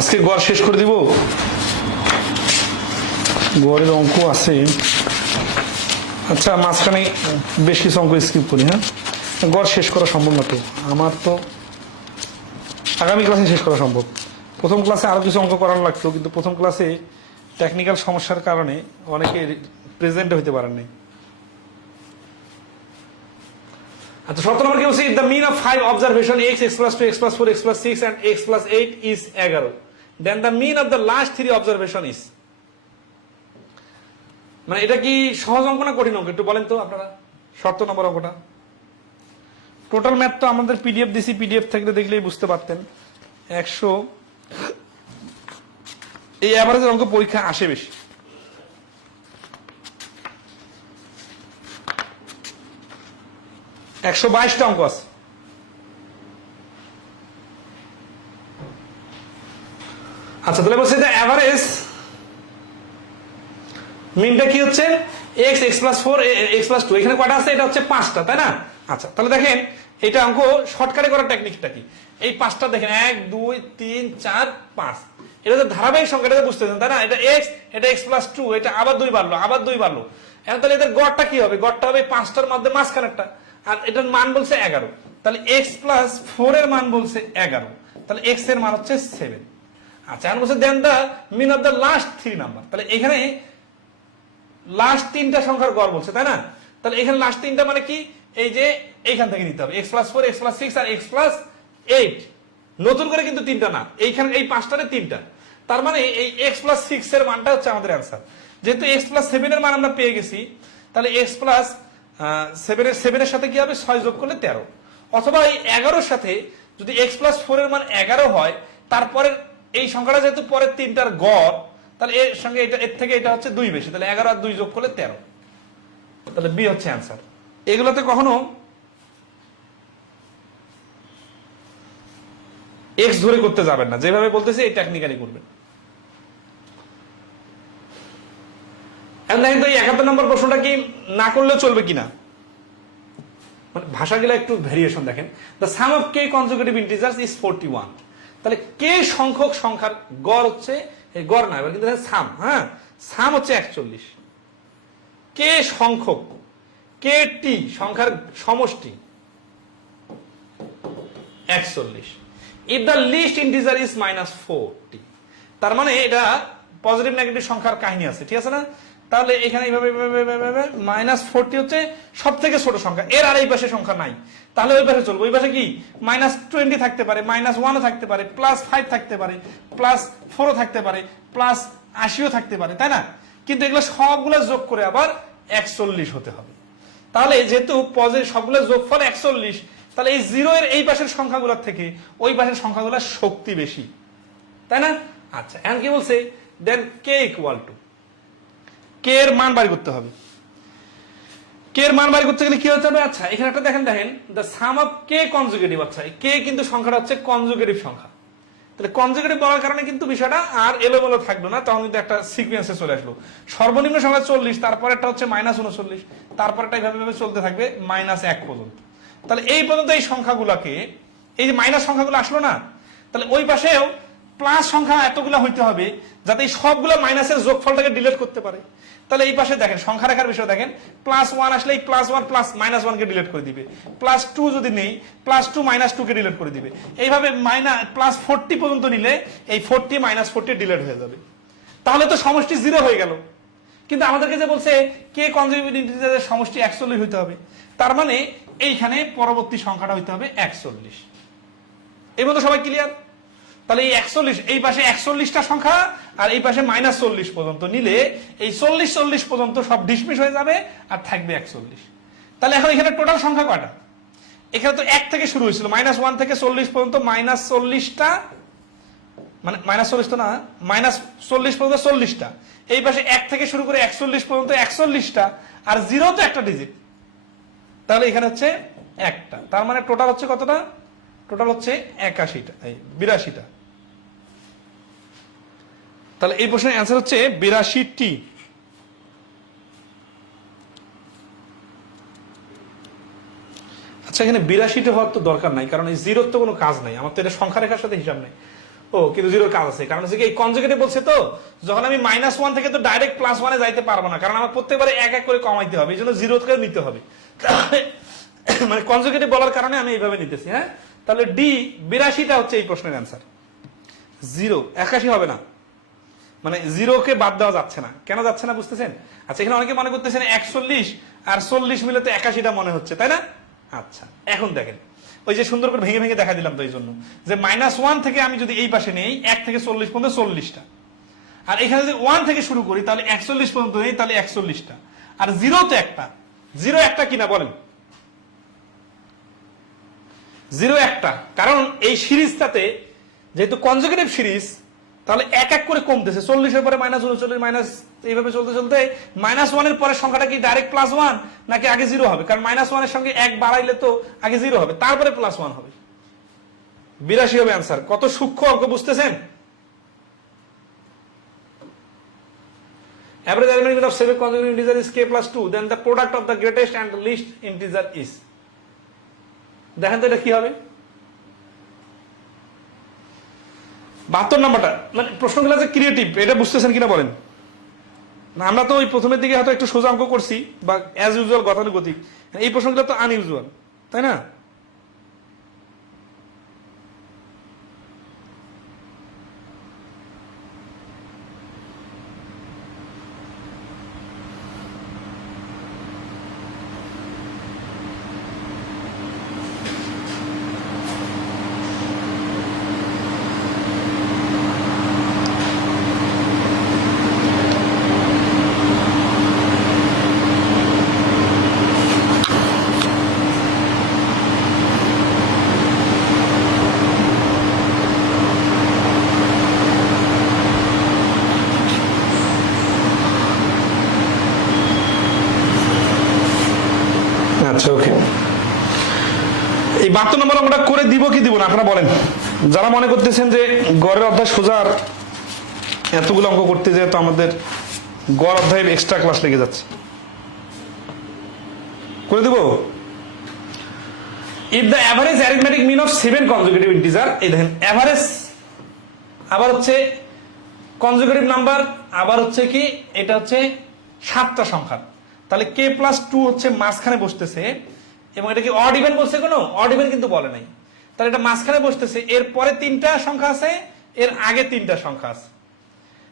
আজকে গড় শেষ করে দিব, গড়ের অঙ্ক আছে। আচ্ছা, মাঝখানে বেশ কিছু অঙ্ক স্কিপ করি। হ্যাঁ, গড় শেষ করা সম্ভব না তো আমার, তো আগামী ক্লাসে শেষ করা সম্ভব। প্রথম ক্লাসে আরো কিছু অঙ্ক করানো লাগতো, কিন্তু প্রথম ক্লাসে টেকনিক্যাল সমস্যার কারণে অনেকে প্রেজেন্ট হইতে পারেন নাই। আচ্ছা, 17 নম্বর কি বলছে? The mean of 5 observation x x plus 2 x plus 4 x plus 6 and x plus 8 is 11, then the mean of the last 3 observation is। মানে এটা কি সহজ অঙ্ক না কঠিন অঙ্ক একটু বলেন তো আপনারা? 17 নম্বর অঙ্কটা টোটাল ম্যাথ তো আমাদের পিডিএফ দিছি, পিডিএফ থেকে দেখলেই বুঝতে পারতেন। 100 এই অ্যাভারেজের অঙ্ক পরীক্ষা আসে বেশি। একশো 22টা অঙ্ক আছে। আচ্ছা, তাহলে বলছে যে অ্যাভারেজ মিনটা কি হচ্ছে? x x plus 4 x plus 2, এখানে কয়টা আছে? এটা হচ্ছে 5টা, তাই না? আচ্ছা, তাহলে দেখেন এটা অঙ্ক শর্টকাটে করার টেকনিকটা কি? এই 5টা দেখেন 1 2 3 4 5, এটা তো ধারাবাহিক সংখ্যা, এটা বুঝতেছেন তাই না? এটা x, এটা x plus 2, এটা আবার 2 বাড়লো, আবার 2 বাড়লো। এখন তাহলে এদের গড়টা কি হবে? গড়টা হবে 5টার মধ্যে মাঝখানেরটা, আর এটার মান বলছে 11, তাহলে x plus 4 এর মান বলছে 11, তাহলে x এর মান হচ্ছে 7। আচ্ছা, এখন বলছে then the mean of the last 3 number, তাহলে এখানে লাস্ট 3টা সংখ্যার গড় বলছে, তাই না? তাহলে এখানে লাস্ট 3টা মানে কি? এই যে এইখান থেকে নিতে হবে x plus 4 x plus 6 আর x plus 8, নতুন করে কিন্তু 3টা না, এইখানে এই 5টারে 3টা, তার মানে এই x plus 6 এর মানটা হচ্ছে আমাদের অ্যান্সার। যেহেতু x plus 7 এর মান আমরা পেয়ে গেছি, তাহলে x plus 7 এর সাথে কি হবে? 6 যোগ করলে 13, অথবা এই 11 এর সাথে যদি x plus 4 এর মান 11 হয়, তারপরে এই সংখ্যাটা যেহেতু পরের 3টার গড়, তাহলে এর সঙ্গে এটা, এর থেকে এটা হচ্ছে 2 বেশি, তাহলে 11 আর 2 যোগ করলে 13, তাহলে বি হচ্ছে অ্যান্সার। এগুলোতে কখনো এক্স ধরে করতে যাবেন না, যেভাবে বলতেছি এই টেকনিক্যালি করবেন। এখন দেখেন তো এই 71 নম্বর প্রশ্নটা কি না করলেও চলবে কিনা। মানে ভাষাগুলো একটু ভেরিয়েশন দেখেন। The sum of K conjugative integers is 41। তাহলে কে সংখ্যক সংখ্যার গড় হচ্ছে, গড় না, এবার কিন্তু সাম, হ্যাঁ সাম হচ্ছে 41। কে সংখ্যক, কে টি সংখ্যার সমষ্টি 41। If the least integer is -40, তার মানে এটা পজিটিভ নেগেটিভ সংখ্যার কাহিনী আছে, ঠিক আছে না? তাহলে এখানে এইভাবে -40 হচ্ছে সব থেকে ছোট সংখ্যা, এর আর এই পাশে সংখ্যা নাই, তাহলে ওই পাশে চলবে। ওই পাশে কি -20 থাকতে পারে, -1ও থাকতে পারে, +5 থাকতে পারে, +4ও থাকতে পারে, +80ও থাকতে পারে, তাই না? কিন্তু এগুলো সবগুলো যোগ করে আবার 41 হতে হবে। তাহলে যেহেতু পজিটিভ সবগুলো যোগফল 41, তাহলে এই 0 এর এই পাশের সংখ্যাগুলোর থেকে ওই পাশের সংখ্যাগুলোর শক্তি বেশি, তাই না? আচ্ছা, এখন কি বলছে, দেন কে ইকুয়াল টু, কে এর মান বাড়ি করতে হবে। কে এর মান বাড়ি করতে গেলে কি হতে হবে? আচ্ছা এখানে একটা দেখেন the sum of K conjugative. আচ্ছা কে কিন্তু সংখ্যাটা হচ্ছে কনজুগেটিভ সংখ্যা, তাহলে কনজুগেটিভ বলার কারণে কিন্তু বিষয়টা আর এলোমেলো থাকলো না, তখন কিন্তু একটা সিকোয়েন্সে চলে আসলো। সর্বনিম্ন সংখ্যা 40, তারপর একটা হচ্ছে -39, তারপর একটা এইভাবে চলতে থাকবে -1 পর্যন্ত। তাহলে এই পর্যন্ত এই সংখ্যাগুলোকে, এই যে মাইনাস সংখ্যাগুলো আসলো না, তাহলে ওই পাশেও প্লাস সংখ্যা এতগুলো হইতে হবে যাতে এই সবগুলো মাইনাসের যোগফলটাকে ডিলিট করতে পারে। তাহলে এই পাশে দেখেন সংখ্যা রেখার বিষয় দেখেন, +1 আসলে এই +1 প্লাস -1 কে ডিলিট করে দিবে, +2 যদি নেই +2 -2 কে ডিলিট করে দিবে, এইভাবে +40 পর্যন্ত নিলে এই 40 -40 ডিলিট হয়ে যাবে। তাহলে তো সমষ্টি 0 হয়ে গেল। কিন্তু আমাদেরকে যে বলছে কে কনজুগেটিভ ইন্টিজারের সমষ্টি 41 হইতে হবে, তার মানে এইখানে পরবর্তী সংখ্যাটা হইতে হবে 41। এই মতো সবাই ক্লিয়ার? তাহলে এই 41, এই পাশে 41টা সংখ্যা আর এই পাশে -40 পর্যন্ত নিলে এই 40 পর্যন্ত সব ডিসমিস হয়ে যাবে আর থাকবে 41। তাহলে এখন এখানে টোটাল সংখ্যা কয়টা? এখানে তো 1 থেকে শুরু হয়েছিল, -1 থেকে 40 পর্যন্ত -40টা, মানে -40 তো না, -40 পর্যন্ত 40টা, এই পাশে 1 থেকে শুরু করে 41 পর্যন্ত 41টা, আর 0 তো একটা ডিজিট, তাহলে এখানে হচ্ছে একটা। তার মানে টোটাল হচ্ছে কতটা? টোটাল হচ্ছে 81টা, এই 82টা। তাহলে এই প্রশ্নের অ্যান্সার হচ্ছে 82টি। আচ্ছা এখানে 82টা হওয়ার তো দরকার নাই, কারণ এই 0-র তো কোনো কাজ নাই, আমার তো এটা সংখ্যা রেখার সাথে হিসাব নেই। ও কিন্তু 0-র কাজ আছে, কারণ হচ্ছে কি এই কনজুগেটিভ বলছে তো, যখন আমি -1 থেকে তো ডাইরেক্ট +1-এ যাইতে পারবো না, কারণ আমার প্রত্যেকবারে এক এক করে কমাইতে হবে, এই জন্য 0 থেকে নিতে হবে। মানে কনজুগেটিভ বলার কারণে আমি এইভাবে নিতেছি। হ্যাঁ, তাহলে ডি 82টা হচ্ছে এই প্রশ্নের অ্যান্সার। 0 81 হবে না, মানে 0-কে বাদ দেওয়া যাচ্ছে না। কেন যাচ্ছে না বুঝতেছেন? আচ্ছা এখানে অনেকে মনে করতেছেন 41 আর 40 মিলে তো 81টা মনে হচ্ছে, তাই না? আচ্ছা এখন দেখেন, ওই যে সুন্দর করে ভেঙে ভেঙে দেখা দিলাম তো এই জন্য, যে -1 থেকে আমি যদি এই পাশে নেই 1 থেকে 40 পর্যন্ত 40টা, আর এখানে যদি 1 থেকে শুরু করি তাহলে 41 পর্যন্ত নেই, তাহলে 41টা, আর 0 তো একটা। 0 একটা কিনা বলেন? 0 একটা, কারণ এই সিরিজটাতে যেহেতু কনজুগেটিভ সিরিজ, তাহলে এক এক করে কমতেছে। 40-এর পরে -39 মাইনাস, এইভাবে চলতে চলতে -1-এর পরে সংখ্যাটা কি ডাইরেক্ট +1 নাকি আগে 0 হবে? কারণ -1-এর সঙ্গে 1 বাড়াইলে তো আগে 0 হবে, তারপরে +1 হবে। 82 হবে অ্যান্সার। কত সূক্ষ্ম অঙ্ক বুঝতেছেন? Average arithmetic of seven consecutive integer is k+2, then the product of the greatest and the least integer is, দেখেন তো এটা কি হবে? 72 নাম্বারটা, মানে প্রশ্নগুলো যে ক্রিয়েটিভ, এটা বুঝতেছেন কিনা বলেন? না আমরা তো ওই প্রথমের দিকে হয়তো একটু সোজা অঙ্ক করছি বা অ্যাজ ইউজুয়াল গতানুগতিক, এই প্রশ্নগুলো তো আনইউজুয়াল, তাই না? আচ্ছা ওকে, এই 72 নম্বর আমরা করে দিব কি দিব না আপনারা বলেন। যারা মনে করতেছেন যে গড়ের অধ্যায় সোজার এতগুলো অঙ্ক করতে যেয়ে তো আমাদের গড় অধ্যায়ের এক্সট্রা ক্লাস লেগে যাচ্ছে, করে দিব? If the average arithmetic mean of 7 consecutive integer, এই দেখেন অ্যাভারেজ, আবার হচ্ছে কনজুগেটিভ নাম্বার, আবার হচ্ছে কি এটা হচ্ছে 7টা সংখ্যা, তাহলে কে প্লাস 2 হচ্ছে মাঝখানে বসতেছে, এবং এটা কি অড ইভেন বলছে, কোনো অড ইভেন কিন্তু বলে নাই, তাহলে এটা মাঝখানে বসতেছে, এর পরে 3টা সংখ্যা আছে, এর আগে 3টা সংখ্যা আছে,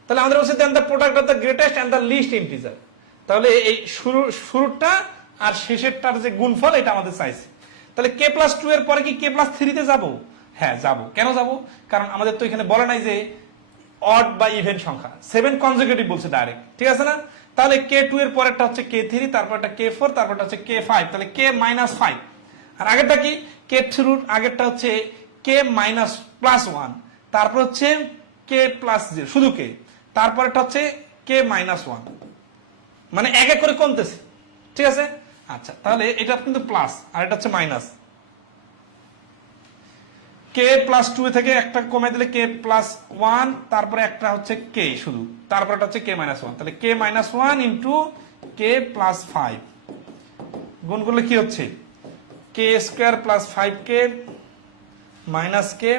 তাহলে আমাদের বলছে then the product of the greatest and the least integer, তাহলে এই শুরুটা আর শেষেরটার যে গুণফল এটা আমাদের চাইছে। তাহলে কে প্লাস 2 এর পরে কি কে প্লাস 3 তে যাবো? হ্যাঁ যাবো। কেন যাবো? কারণ আমাদের তো এখানে বলে নাই যে অড বা ইভেন সংখ্যা, 7 কনজিকিউটিভ বলছে ডাইরেক্ট, ঠিক আছে না? তাহলে কে 2 এর পরেরটা হচ্ছে কে 3, তারপরটা কে 4, তারপরটা হচ্ছে কে 5, তাহলে কে মাইনাস 5, আর আগেরটা কি কে 3, আগেরটা হচ্ছে কে মাইনাস প্লাস 1, তারপর হচ্ছে কে প্লাস 0 শুধু কে, তারপরটা হচ্ছে কে মাইনাস 1, মানে এক এক করে কমতেছে, ঠিক আছে? আচ্ছা, তাহলে এটা কিন্তু প্লাস আর এটা হচ্ছে মাইনাস, কে প্লাস 2 থেকে একটা কমে দিলে কে প্লাস 1, তারপরে একটা হচ্ছে কে শুধু, তারপরটা হচ্ছে কে মাইনাস 1, তাহলে কে মাইনাস 1 ইন্টু কে প্লাস 5 গুণ করলে কি হচ্ছে কে স্কোয়ার প্লাস 5 কে মাইনাস কে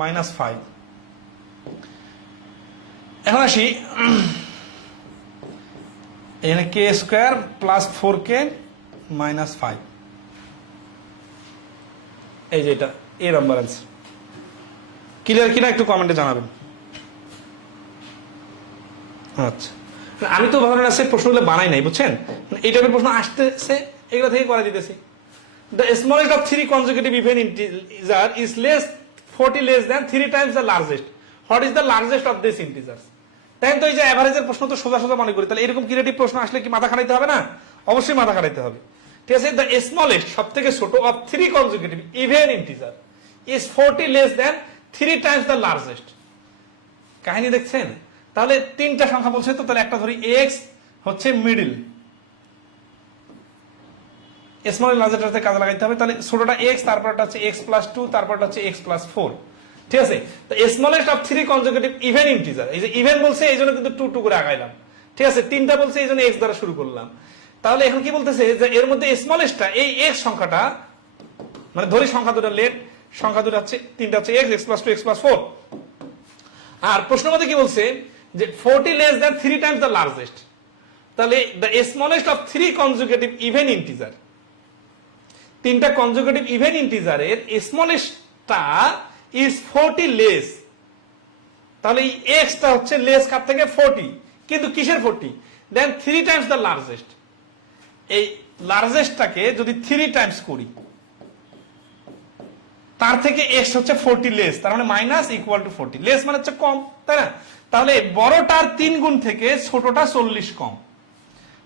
মাইনাস 5। এখন আসি এখানে কে স্কোয়ার প্লাস 4 কে মাইনাস 5, এই যে এটা এ নাম্বার আনসার। ক্লিয়ার কিনা একটু কমেন্টে জানাবেন। আচ্ছা, আমি তো ভাবনা আছে প্রশ্নগুলো বানাই নাই, বুঝছেন? এই টাইপের প্রশ্ন আসতেছে, এগুলো থেকে করে দিতেছি। The smallest of 3 consecutive even integer is 40 less than 3 times the largest, what is the largest of this integers? তাই তো এই যে অ্যাভারেজের প্রশ্ন তো সোজা সোজা মনে করি, তাহলে এরকম ক্রিয়েটিভ প্রশ্ন আসলে কি মাথা খাটাইতে হবে না? অবশ্যই মাথা খাটাইতে হবে, ঠিক আছে? দ্য স্মলেস্ট সব থেকে ছোট of 3 consecutive even integer is 40 less than 3 times the largest. কাহিনী দেখছেন? তাহলে 3টা সংখ্যা বলছে, তো তাহলে একটা ধরি এক্স হচ্ছে মিডল, স্মল লার্জেস্টটাতে কাজে লাগাইতে হবে, তাহলে ছোটটা এক্স, তারপরটা হচ্ছে এক্স প্লাস 2, তারপরটা হচ্ছে এক্স প্লাস 4, ঠিক আছে? তো smallest of 3 consecutive even integer, এই যে ইভেন বলছে এই জন্য কিন্তু 2 করে আগাইলাম, ঠিক আছে? 3টা বলছে এই জন্য এক্স দ্বারা শুরু করলাম। তাহলে এখন কি বলতেছে যে এর মধ্যে স্মলেস্টটা এই এক্স সংখ্যাটা, মানে ধরি সংখ্যা দুটো লেট, সংখ্যা দুটো হচ্ছে 3টা হচ্ছে X, X plus 2, X plus 4, আর প্রশ্নের মধ্যে কি বলছে যে 40 less than 3 times the largest, তাহলে the smallest of 3 consecutive even integer, 3টা কনজিকিউটিভ ইভেন ইন্টিজারের স্মলেস্টটা ইজ 40 লেস, তাহলে এই এক্সটা হচ্ছে লেস কার থেকে 40, কিন্তু কিসের 40? দেন 3 টাইমস দ্য লার্জেস্ট, এই লার্জেস্টটাকে যদি 3 টাইমস করি, তার থেকে এক্স হচ্ছে 40 লেস, তার মানে মাইনাস ইকুয়াল টু 40, লেস মানে হচ্ছে কম, তাই না? তাহলে বড়টার 3 গুণ থেকে ছোটটা 40 কম,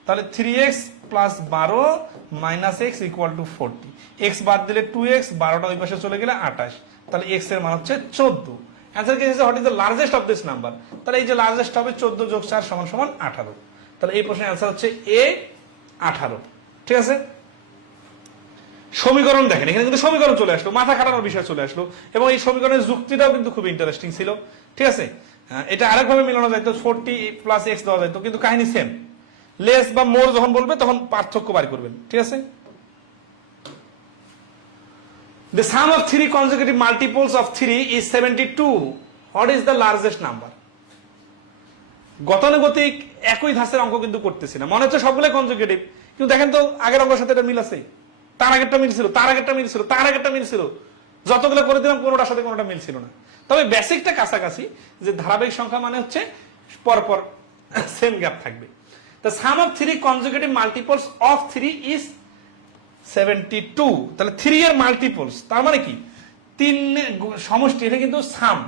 তাহলে 3x plus 12 minus x equal to 40, x বাদ দিলে 2x, 12টা ওই পাশে চলে গেলে 28, তাহলে এক্স এর মান হচ্ছে 14। অ্যান্সার কি হচ্ছে what is the largest of this number? তাহলে এই যে লার্জেস্ট হবে 14 যোগ 4 সমান সমান 18, তাহলে এই প্রশ্নের অ্যান্সার হচ্ছে এ 18, ঠিক আছে? সমীকরণ দেখেন, এখানে কিন্তু সমীকরণ চলে আসলো, মাথা খাটানোর বিষয় চলে আসলো, এবং এই সমীকরণের যুক্তিটাও কিন্তু খুব ইন্টারেস্টিং ছিল, ঠিক আছে? এটা আরেকভাবে মিলানো যাইতো, 40 প্লাস এক্স দেওয়া যাইতো, কিন্তু কাহিনী সেম, লেস বা মোর যখন বলবে তখন পার্থক্য বার করবেন, ঠিক আছে? The sum of 3 consecutive multiples of 3 is 72. What is the largest number? গতানুগতিক একই ধাঁচের অঙ্ক কিন্তু করতেছি না, মনে হচ্ছে সবগুলো কনজিকিউটিভ, কিন্তু দেখেন তো আগের অঙ্কের সাথে এটা মিল আছে, তার আগেরটা মিল ছিল, তার আগেরটা মিল ছিল, তার আগেরটা মিল ছিল, যতগুলো করে দিলাম কোনোটার সাথে কোনোটা মিল ছিল না। তবে বেসিকটা কাছাকাছি, যে ধারাবাহিক সংখ্যা মানে হচ্ছে পরপর সেম গ্যাপ থাকবে। The sum of 3 consecutive multiples of 3 is 72, তাহলে 3 এর মাল্টিপলস, তার মানে কি 3 সমষ্টি, এটা কিন্তু সাম,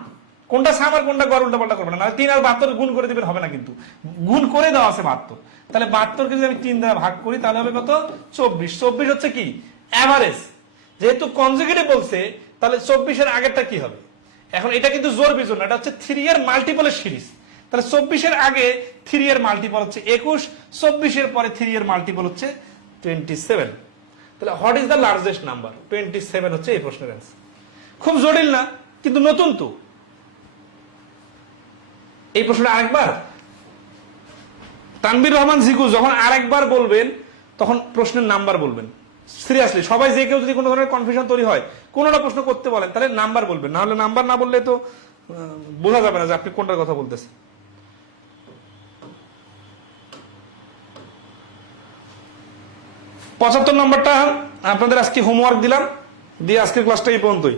কোনটা সাম আর কোনটা গড় উল্টা পাল্টা করবে না, 3 আর 72 গুণ করে দিবেন হবে না, কিন্তু গুণ করে দেওয়া আছে 72, তাহলে 72 কে যদি আমি 3 দ্বারা ভাগ করি তাহলে হবে কত? 24। 24 হচ্ছে কি এভারেজ, যেহেতু কনজিকিউটিভ বলছে তাহলে 24 এর আগেরটা কি হবে? এখন এটা কিন্তু জোর বিজোর না, এটা হচ্ছে 3 এর মাল্টিপলের সিরিজ, তাহলে 24 এর আগে 3 এর মাল্টিপল হচ্ছে 21, 24 এর পরে 3 এর মাল্টিপল হচ্ছে 27, তাহলে what is the largest number? 27 হচ্ছে এই প্রশ্নের অ্যান্সার। খুব জটিল না, কিন্তু নতুন তো। এই প্রশ্নটা আরেকবার তানভীর রহমান জিকু যখন আরেকবার বলবেন তখন প্রশ্নের নাম্বার বলবেন, সিরিয়াসলি সবাই যে কেউ যদি কোনো ধরনের কনফিউশন তৈরি হয়, কোনোটা প্রশ্ন করতে বলেন, তাহলে নাম্বার বলবেন, না হলে নাম্বার না বললে তো বোঝা যাবে না যে আপনি কোনটার কথা বলতেছেন। পঁচাত্তর নম্বরটা আপনাদের আজকে হোমওয়ার্ক দিলাম, দিয়ে আজকের ক্লাসটা এই পর্যন্তই।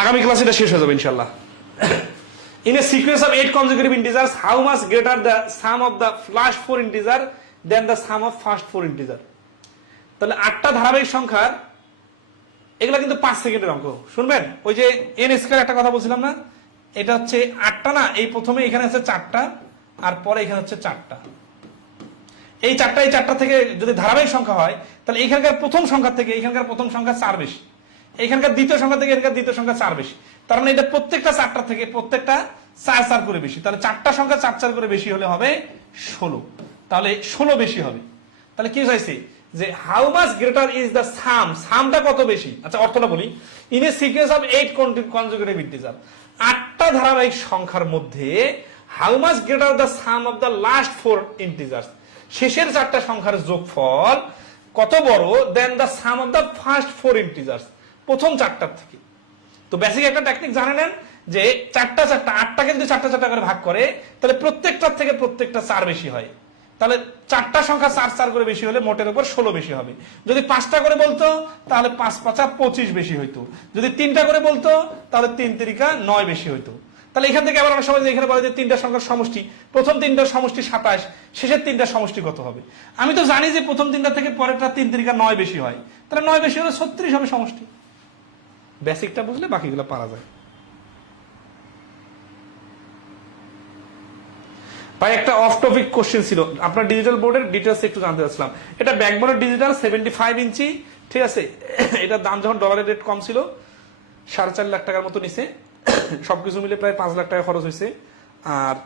আগামী ক্লাসে এটা শেষ হয়ে যাবে ইনশাল্লাহ। In a sequence of 8 consecutive integers, how much greater the sum of the last 4 integer than the sum of first 4 integer? তাহলে 8টা ধারাবাহিক সংখ্যার, এগুলা কিন্তু 5 সেকেন্ডের অঙ্ক। শুনবেন, ওই যে n স্কয়ার একটা কথা বলছিলাম না, এটা হচ্ছে 8টা না, এই প্রথমে এখানে আছে 4টা, আর পরে এখানে হচ্ছে 4টা। এই 4টা থেকে যদি ধারাবাহিক সংখ্যা হয়, তাহলে এখানকার প্রথম সংখ্যা থেকে এখানকার প্রথম সংখ্যা 4 বেশি, এখানকার দ্বিতীয় সংখ্যা থেকে এখানকার দ্বিতীয় সংখ্যা 4 বেশি। তার মানে এটা প্রত্যেকটা 4টা থেকে প্রত্যেকটা 4 করে বেশি। তাহলে 4টা সংখ্যা 4 করে বেশি হলে হবে 16। তাহলে 16 বেশি হবে। তাহলে কি চাইছে যে how much greater is the sum, সামটা কত বেশি। আচ্ছা অর্থটা বলি, in a sequence of 8 consecutive integer, 8টা ধারাবাহিক সংখ্যার মধ্যে how much greater the sum of the last 4 integers, শেষের 4টা সংখ্যার যোগফল কত বড় than the sum of the first 4 integers, প্রথম 4টার থেকে। তো বেসিক একটা টেকনিক জানে নেন যে 8টাকে যদি 4টা করে ভাগ করে, তাহলে প্রত্যেকটার থেকে প্রত্যেকটা 4 বেশি হয়। তাহলে 4টা সংখ্যা 4 করে বেশি হলে মোটের উপর 16 বেশি হবে। যদি 5টা করে বলতো তাহলে 5 5 25 বেশি হইতো। যদি 3টা করে বলতো তাহলে 3 3 9 বেশি হইতো। তাহলে এখান থেকে আবার অনেক সময় এখানে বলে যে 3টা সংখ্যার সমষ্টি, প্রথম 3টার সমষ্টি 27, শেষের 3টার সমষ্টি কত হবে। আমি তো জানি যে প্রথম 3টা থেকে পরেরটা 3 3 9 বেশি হয়, তাহলে 9 বেশি হলে 36 হবে সমষ্টি। বেসিকটা বুঝলে বাকিগুলো পারা যায়। ভাই একটা অফ টপিক কোশ্চেন ছিল, আপনার ডিজিটাল বোর্ডের ডিটেলস একটু জানতে চাচ্ছিলাম। এটা ব্যাকবোর্ডের ডিজিটাল 75 ইঞ্চি, ঠিক আছে। এটার দাম যখন ডলারের রেট কম ছিল 4.5 লাখ টাকার মতো নিছে, সবকিছু মিলে প্রায় 5 লাখ টাকা খরচ হয়েছে। আর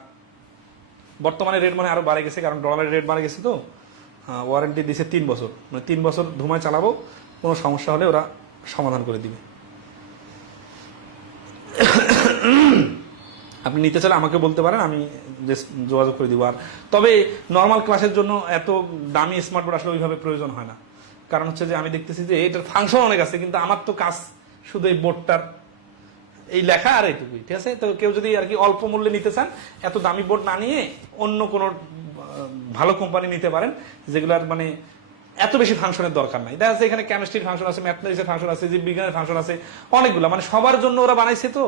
বর্তমানে রেট মানে আরো বাড়ে গেছে, কারণ ডলারের রেট বাড়ে গেছে। তো ওয়ারেন্টি দিছে 3 বছর, মানে 3 বছর ধুমায় চালাবো, কোনো সমস্যা হলে ওরা সমাধান করে দিবে। আপনি নিতে চাইলে আমাকে বলতে পারেন, আমি যোগাযোগ করে দিব। আর তবে নর্মাল ক্লাসের জন্য এত দামি স্মার্টবোর্ড আসলে ওইভাবে প্রয়োজন হয় না, কারণ হচ্ছে যে আমি দেখতেছি যে এটার ফাংশন অনেক আছে, কিন্তু আমার তো কাজ শুধু এই বোর্ডটার এই লেখা আর এইটুকুই, ঠিক আছে। তো কেউ যদি আর কি অল্প মূল্যে নিতে চান, এত দামি বোর্ড না নিয়ে অন্য কোনো ভালো কোম্পানি নিতে পারেন, যেগুলার মানে এত বেশি ফাংশনের দরকার নাই। দেখা যাচ্ছে এখানে কেমিস্ট্রির ফাংশন আছে, ম্যাথমেটিক্সের ফাংশন আছে, জীববিজ্ঞানের ফাংশন আছে, অনেকগুলো, মানে সবার জন্য ওরা বানাইছে। তো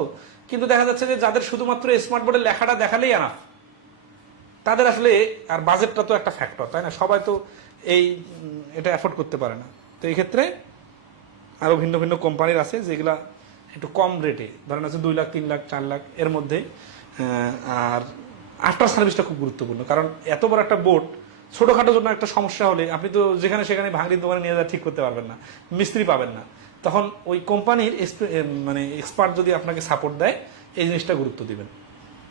কিন্তু দেখা যাচ্ছে যে যাদের শুধুমাত্র স্মার্ট বোর্ডের লেখাটা দেখালেই আনা, তাদের আসলে, আর বাজেটটা তো একটা ফ্যাক্টর, তাই না। সবাই তো এটা অ্যাফোর্ড করতে পারে না। তো এই ক্ষেত্রে আরো ভিন্ন ভিন্ন কোম্পানির আছে যেগুলা একটু কম রেটে, ধরেন আছে 2 লাখ 3 লাখ 4 লাখ এর মধ্যে। আর আফটার সার্ভিসটা খুব গুরুত্বপূর্ণ, কারণ এত বড় একটা বোর্ড ছোটখাটো জন্য একটা সমস্যা হলে আপনি তো যেখানে সেখানে ভাঙড়ির দোকানে নিয়ে যা ঠিক করতে পারবেন না, মিস্ত্রি পাবেন না। তখন ওই কোম্পানির মানে এক্সপার্ট যদি আপনাকে সাপোর্ট দেয়, এই জিনিসটা গুরুত্ব দিবেন,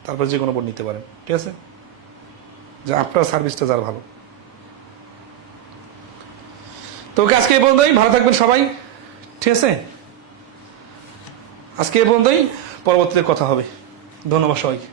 তারপর যে কোনো বোর্ড নিতে পারেন, ঠিক আছে। যে আফটার সার্ভিসটা যার ভালো। তো ওকে আজকে এই পর্যন্তই, ভালো থাকবেন সবাই, ঠিক আছে। আজকে এই পর্যন্তই, পরবর্তীতে কথা হবে। ধন্যবাদ সবাইকে।